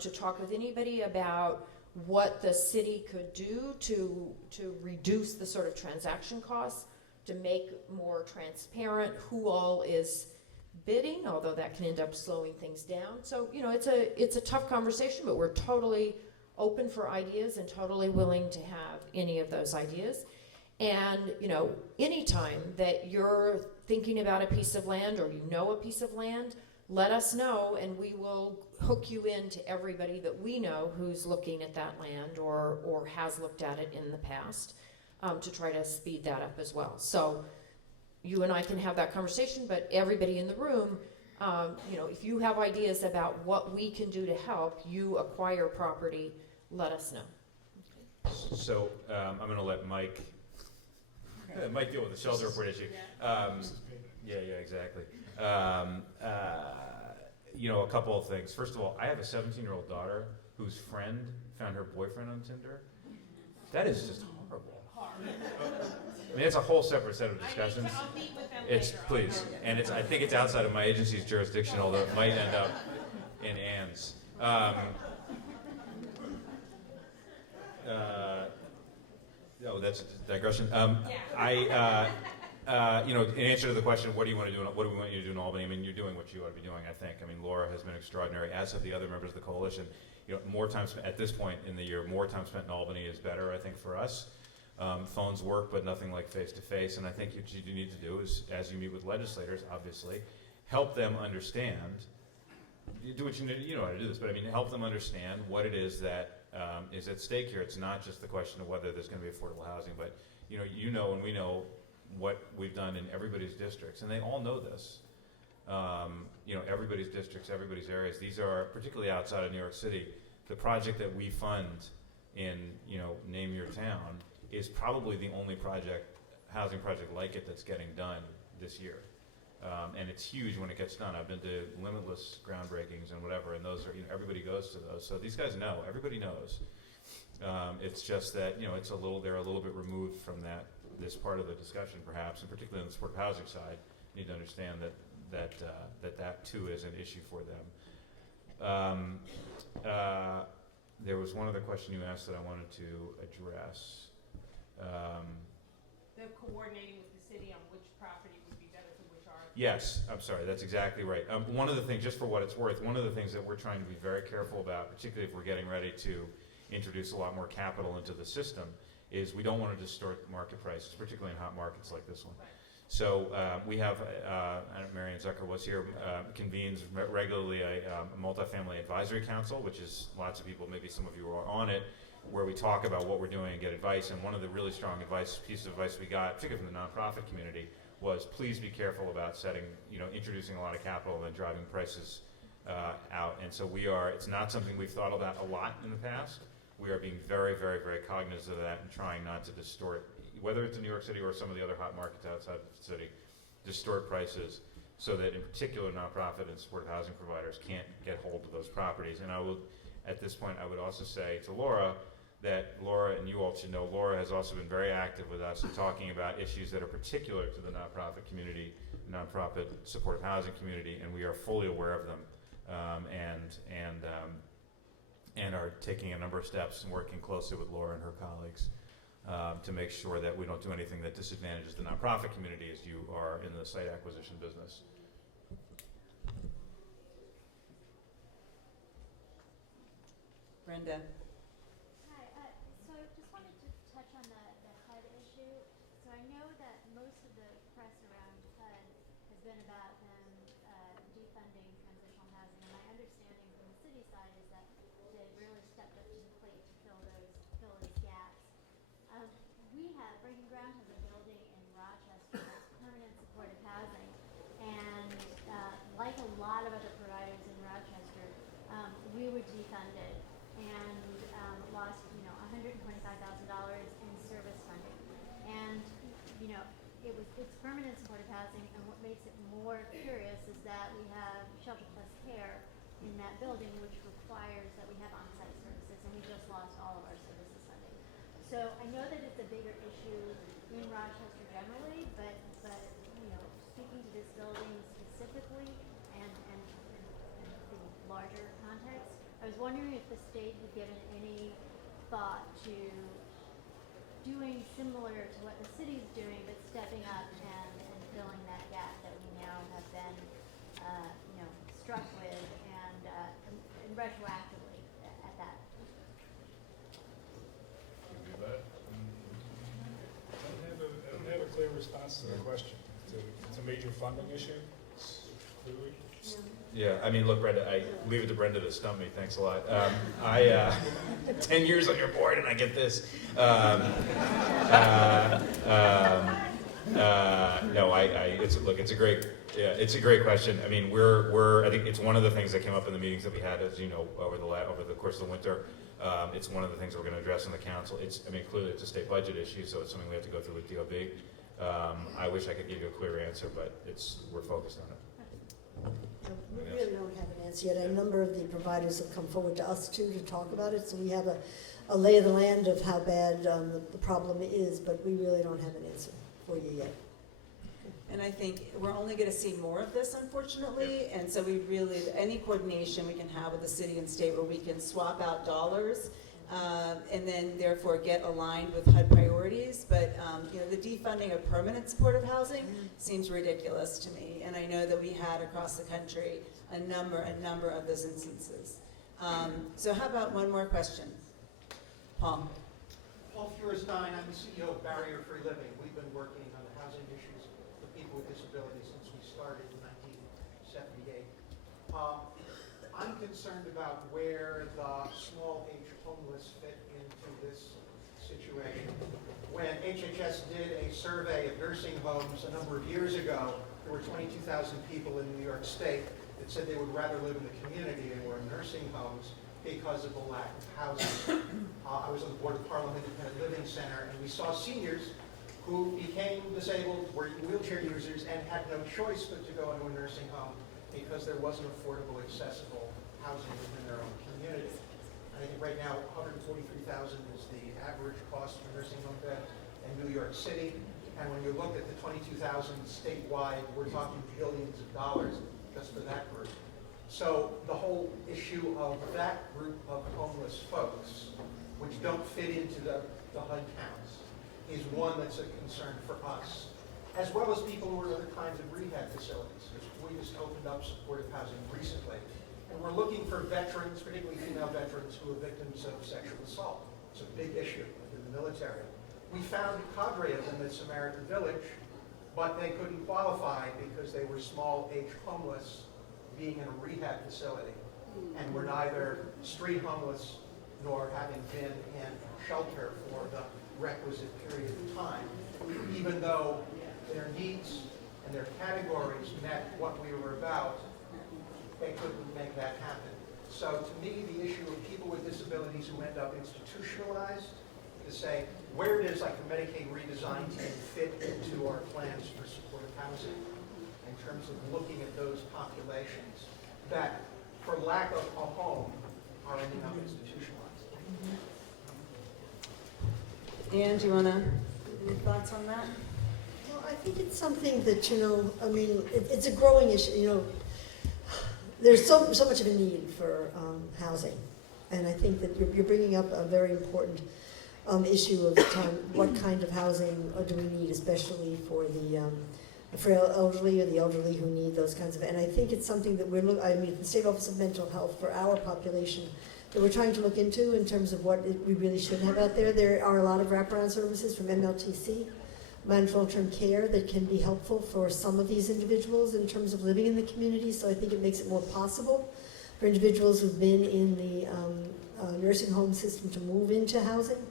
to talk with anybody about what the city could do to reduce the sort of transaction costs, to make more transparent who all is bidding, although that can end up slowing things down. So, it's a tough conversation, but we're totally open for ideas and totally willing to have any of those ideas. And, anytime that you're thinking about a piece of land or a piece of land, let us know and we will hook you into everybody that we know who's looking at that land or has looked at it in the past to try to speed that up as well. So you and I can have that conversation, but everybody in the room, if you have ideas about what we can do to help you acquire property, let us know. So I'm going to let Mike deal with the shelter report issue. Yeah, exactly. A couple of things. First of all, I have a 17-year-old daughter whose friend found her boyfriend on Tinder. That is just horrible. I mean, it's a whole separate set of discussions. I'll meet with them It's later. please, and I think it's outside of my agency's jurisdiction, although it might end up in Ann's. That's a digression. In answer to the question, what do you want to do? What do we want you to do in Albany? I mean, you're doing what you ought to be doing. I think. I mean, Laura has been extraordinary, as have the other members of the coalition. More time spent at this point in the year. More time spent in Albany is better, I think, for us. Phones work, but nothing like face-to-face, and I think what you need to do is, as you meet with legislators, obviously, help them understand, you do what you know how to do this, but I mean, help them understand what it is that is at stake here. It's not just the question of whether there's going to be affordable housing, but you know and we know what we've done in everybody's districts, and they all know this. Everybody's districts, everybody's areas. These are, particularly outside of New York City, the project that we fund in, name your town, is probably the only housing project like it that's getting done this year. And it's huge when it gets done. I've been to Limitless groundbreakings and whatever, and those are, everybody goes to those. So these guys know, everybody knows. It's just that, they're a little bit removed from this part of the discussion perhaps, and particularly on the supportive housing side, you need to understand that too is an issue for them. There was one other question you asked that I wanted to address. The coordinating with the city on which property would be better for which RFP. Yes, I'm sorry, that's exactly right. One of the things, just for what it's worth, one of the things that we're trying to be very careful about, particularly if we're getting ready to introduce a lot more capital into the system, is we don't want to distort market prices, particularly in hot markets like this one. Right. So we have, Marianne Zucker was here, convenes regularly a multifamily advisory council, which is lots of people, maybe some of you are on it, where we talk about what we're doing and get advice. And one of the really strong pieces of advice we got, particularly from the nonprofit community, was please be careful about introducing a lot of capital and then driving prices out. And so it's not something we've thought about a lot in the past. We are being very, very, very cognizant of that and trying not to distort, whether it's in New York City or some of the other hot markets outside the city, distort prices so that in particular nonprofit and supportive housing providers can't get hold of those properties. And at this point, I would also say to Laura that Laura, and you all should know, Laura has also been very active with us in talking about issues that are particular to the nonprofit community, nonprofit supportive housing community, and we are fully aware of them and are taking a number of steps and working closely with Laura and her colleagues to make sure that we don't do anything that disadvantages the nonprofit community as you are in the site acquisition business. Brenda. Hi, so I just wanted to touch on the HUD issue. So I know that most of the press around HUD has been about them defunding transitional housing. And my understanding from the city side is that they really stepped up to the plate to fill those gaps. Breaking Ground has a building in Rochester that's permanent supportive housing. And like a lot of other providers in Rochester, we were defunded and lost, $125,000 in service funding. And, it's permanent supportive housing, and what makes it more curious is that we have Shelter Plus Care in that building, which requires that we have on-site services, and we just lost all of our services funding. So I know that it's a bigger issue in Rochester generally, but speaking to this building specifically and the larger context, I was wondering if the state had given any thought to doing similar to what the city's doing, but stepping up and filling that gap that we now have been, struck with and retroactively at that. I don't have a clear response to the question. It's a major funding issue, clearly. Yeah, I mean, look, Brenda, I leave it to Brenda to stump me. Thanks a lot. 10 years on your board, and I get this. It's a great question. I mean, I think it's one of the things that came up in the meetings that we had, as you know, over the course of the winter. It's one of the things we're going to address in the council. Clearly it's a state budget issue, so it's something we have to go through with DOB. I wish I could give you a clear answer, but we're focused on it. We really don't have an answer yet. A number of the providers have come forward to us too to talk about it, so we have a lay of the land of how bad the problem is, but we really don't have an answer for you yet. And I think we're only going to see more of this, unfortunately, and so any coordination we can have with the city and state where we can swap out dollars and then therefore get aligned with HUD priorities. But the defunding of permanent supportive housing seems ridiculous to me, and I know that we had across the country a number of those instances. So how about one more question? Paul. Paul Feuerstein, I'm the CEO of Barrier Free Living. We've been working on the housing issues for people with disabilities since we started in 1978. I'm concerned about where the small H homeless fit into this situation. When HHS did a survey of nursing homes a number of years ago, there were 22,000 people in New York State that said they would rather live in the community and were in nursing homes because of the lack of housing. I was on the board of Harlem Independent Living Center, and we saw seniors who became disabled, were wheelchair users, and had no choice but to go into a nursing home because there wasn't affordable, accessible housing within their own community. I think right now, $143,000 is the average cost for a nursing home bed in New York City. And when you look at the 22,000 statewide, we're talking billions of dollars just for that group. So the whole issue of that group of homeless folks, which don't fit into the HUD counts, is one that's a concern for us, as well as people who are in other kinds of rehab facilities. We just opened up supportive housing recently. And we're looking for veterans, particularly female veterans, who are victims of sexual assault. It's a big issue in the military. We found a cadre of them at Samaritan Village, but they couldn't qualify because they were small H homeless, being in a rehab facility, and were neither street homeless nor having been in shelter for the requisite period of time, even though their needs and their categories met what we were about. They couldn't make that happen. So to me, the issue of people with disabilities who end up institutionalized, to say, where does like the Medicaid redesign team fit into our plans for supportive housing in terms of looking at those populations that, for lack of a home, are ending up institutionalized. Dan, do you want to any thoughts on that? Well, I think it's something that, I mean, it's a growing issue, There's so much of a need for housing, and I think that you're bringing up a very important issue of what kind of housing do we need, especially for the elderly or the elderly who need those kinds of. And I think it's something that the State Office of Mental Health for our population that we're trying to look into in terms of what we really should have out there. There are a lot of wraparound services from MLTC, managed long-term care, that can be helpful for some of these individuals in terms of living in the community. So I think it makes it more possible for individuals who've been in the nursing home system to move into housing.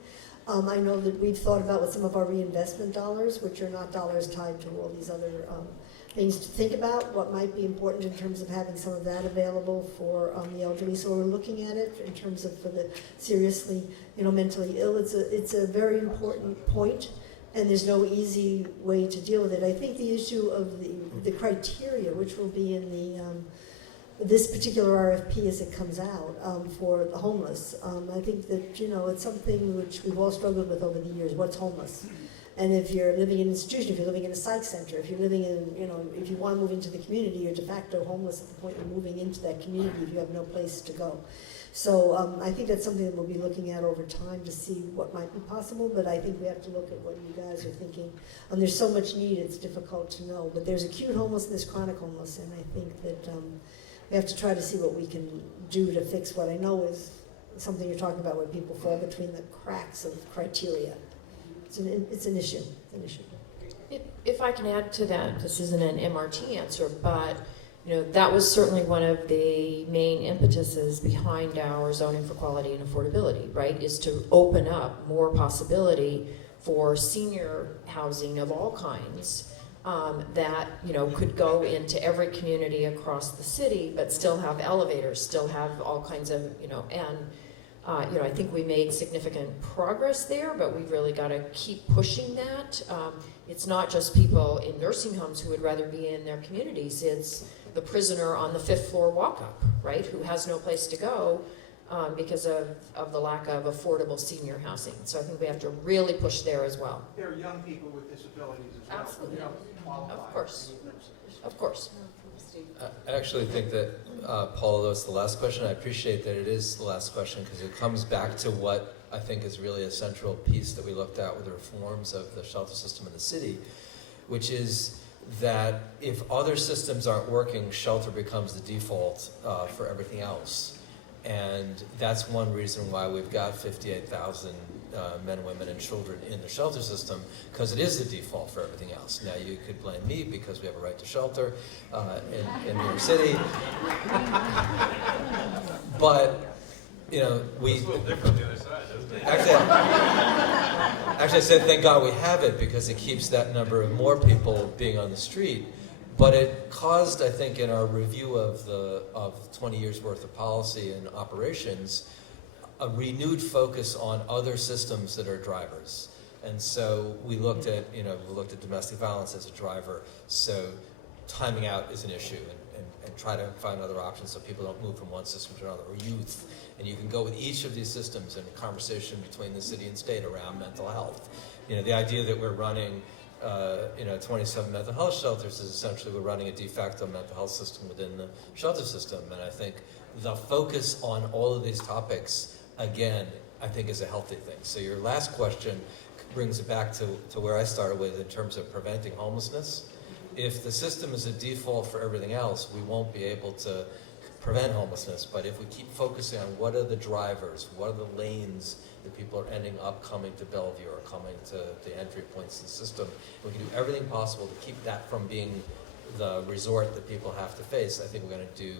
I know that we've thought about with some of our reinvestment dollars, which are not dollars tied to all these other things, to think about what might be important in terms of having some of that available for the elderly. So we're looking at it in terms of for the seriously, mentally ill. It's a very important point. And there's no easy way to deal with it. I think the issue of the criteria, which will be in this particular RFP as it comes out for the homeless, I think that it's something which we've all struggled with over the years. What's homeless? And if you're living in an institution, if you're living in a psych center, if you're living in, if you want to move into the community, you're de facto homeless at the point you're moving into that community if you have no place to go. So I think that's something that we'll be looking at over time to see what might be possible, but I think we have to look at what you guys are thinking. There's so much need, it's difficult to know, but there's acute homelessness, chronic homelessness, and I think that we have to try to see what we can do to fix what I know is something you're talking about, where people fall between the cracks of criteria. It's an issue. If I can add to that, this isn't an MRT answer, but that was certainly one of the main impetuses behind our zoning for quality and affordability, right? Is to open up more possibility for senior housing of all kinds that could go into every community across the city, but still have elevators, still have all kinds of I think we made significant progress there, but we've really got to keep pushing that. It's not just people in nursing homes who would rather be in their communities. It's the prisoner on the 5th floor walk-up, right, who has no place to go because of the lack of affordable senior housing. So I think we have to really push there as well. There are young people with disabilities as well. Absolutely. Who don't qualify. Of course. I actually think that, Paula, that's the last question. I appreciate that it is the last question because it comes back to what I think is really a central piece that we looked at with the reforms of the shelter system in the city, which is that if other systems aren't working, shelter becomes the default for everything else. And that's one reason why we've got 58,000 men, women, and children in the shelter system, because it is the default for everything else. Now, you could blame me because we have a right to shelter in New York City. But, you know, It's a little different on the other side, doesn't it? Actually, I said thank God we have it, because it keeps that number of more people being on the street. But it caused, I think, in our review of 20 years worth of policy and operations, a renewed focus on other systems that are drivers. And so we looked at, domestic violence as a driver. So timing out is an issue, and try to find other options so people don't move from one system to another, or youth. And you can go with each of these systems in a conversation between the city and state around mental health. You know, the idea that we're running 27 mental health shelters is essentially we're running a de facto mental health system within the shelter system. And I think the focus on all of these topics, again, I think is a healthy thing. So your last question brings it back to where I started with in terms of preventing homelessness. If the system is a default for everything else, we won't be able to prevent homelessness. But if we keep focusing on what are the drivers, what are the lanes that people are ending up coming to Bellevue or coming to the entry points in the system, we can do everything possible to keep that from being the resort that people have to face. I think we're going to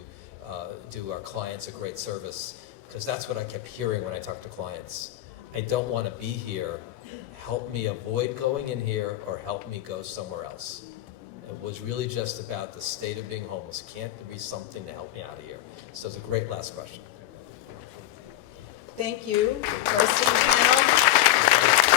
do our clients a great service, because that's what I kept hearing when I talked to clients. I don't want to be here. Help me avoid going in here, or help me go somewhere else. It was really just about the state of being homeless. Can't there be something to help me out of here? So it's a great last question. Thank you, our esteemed panel.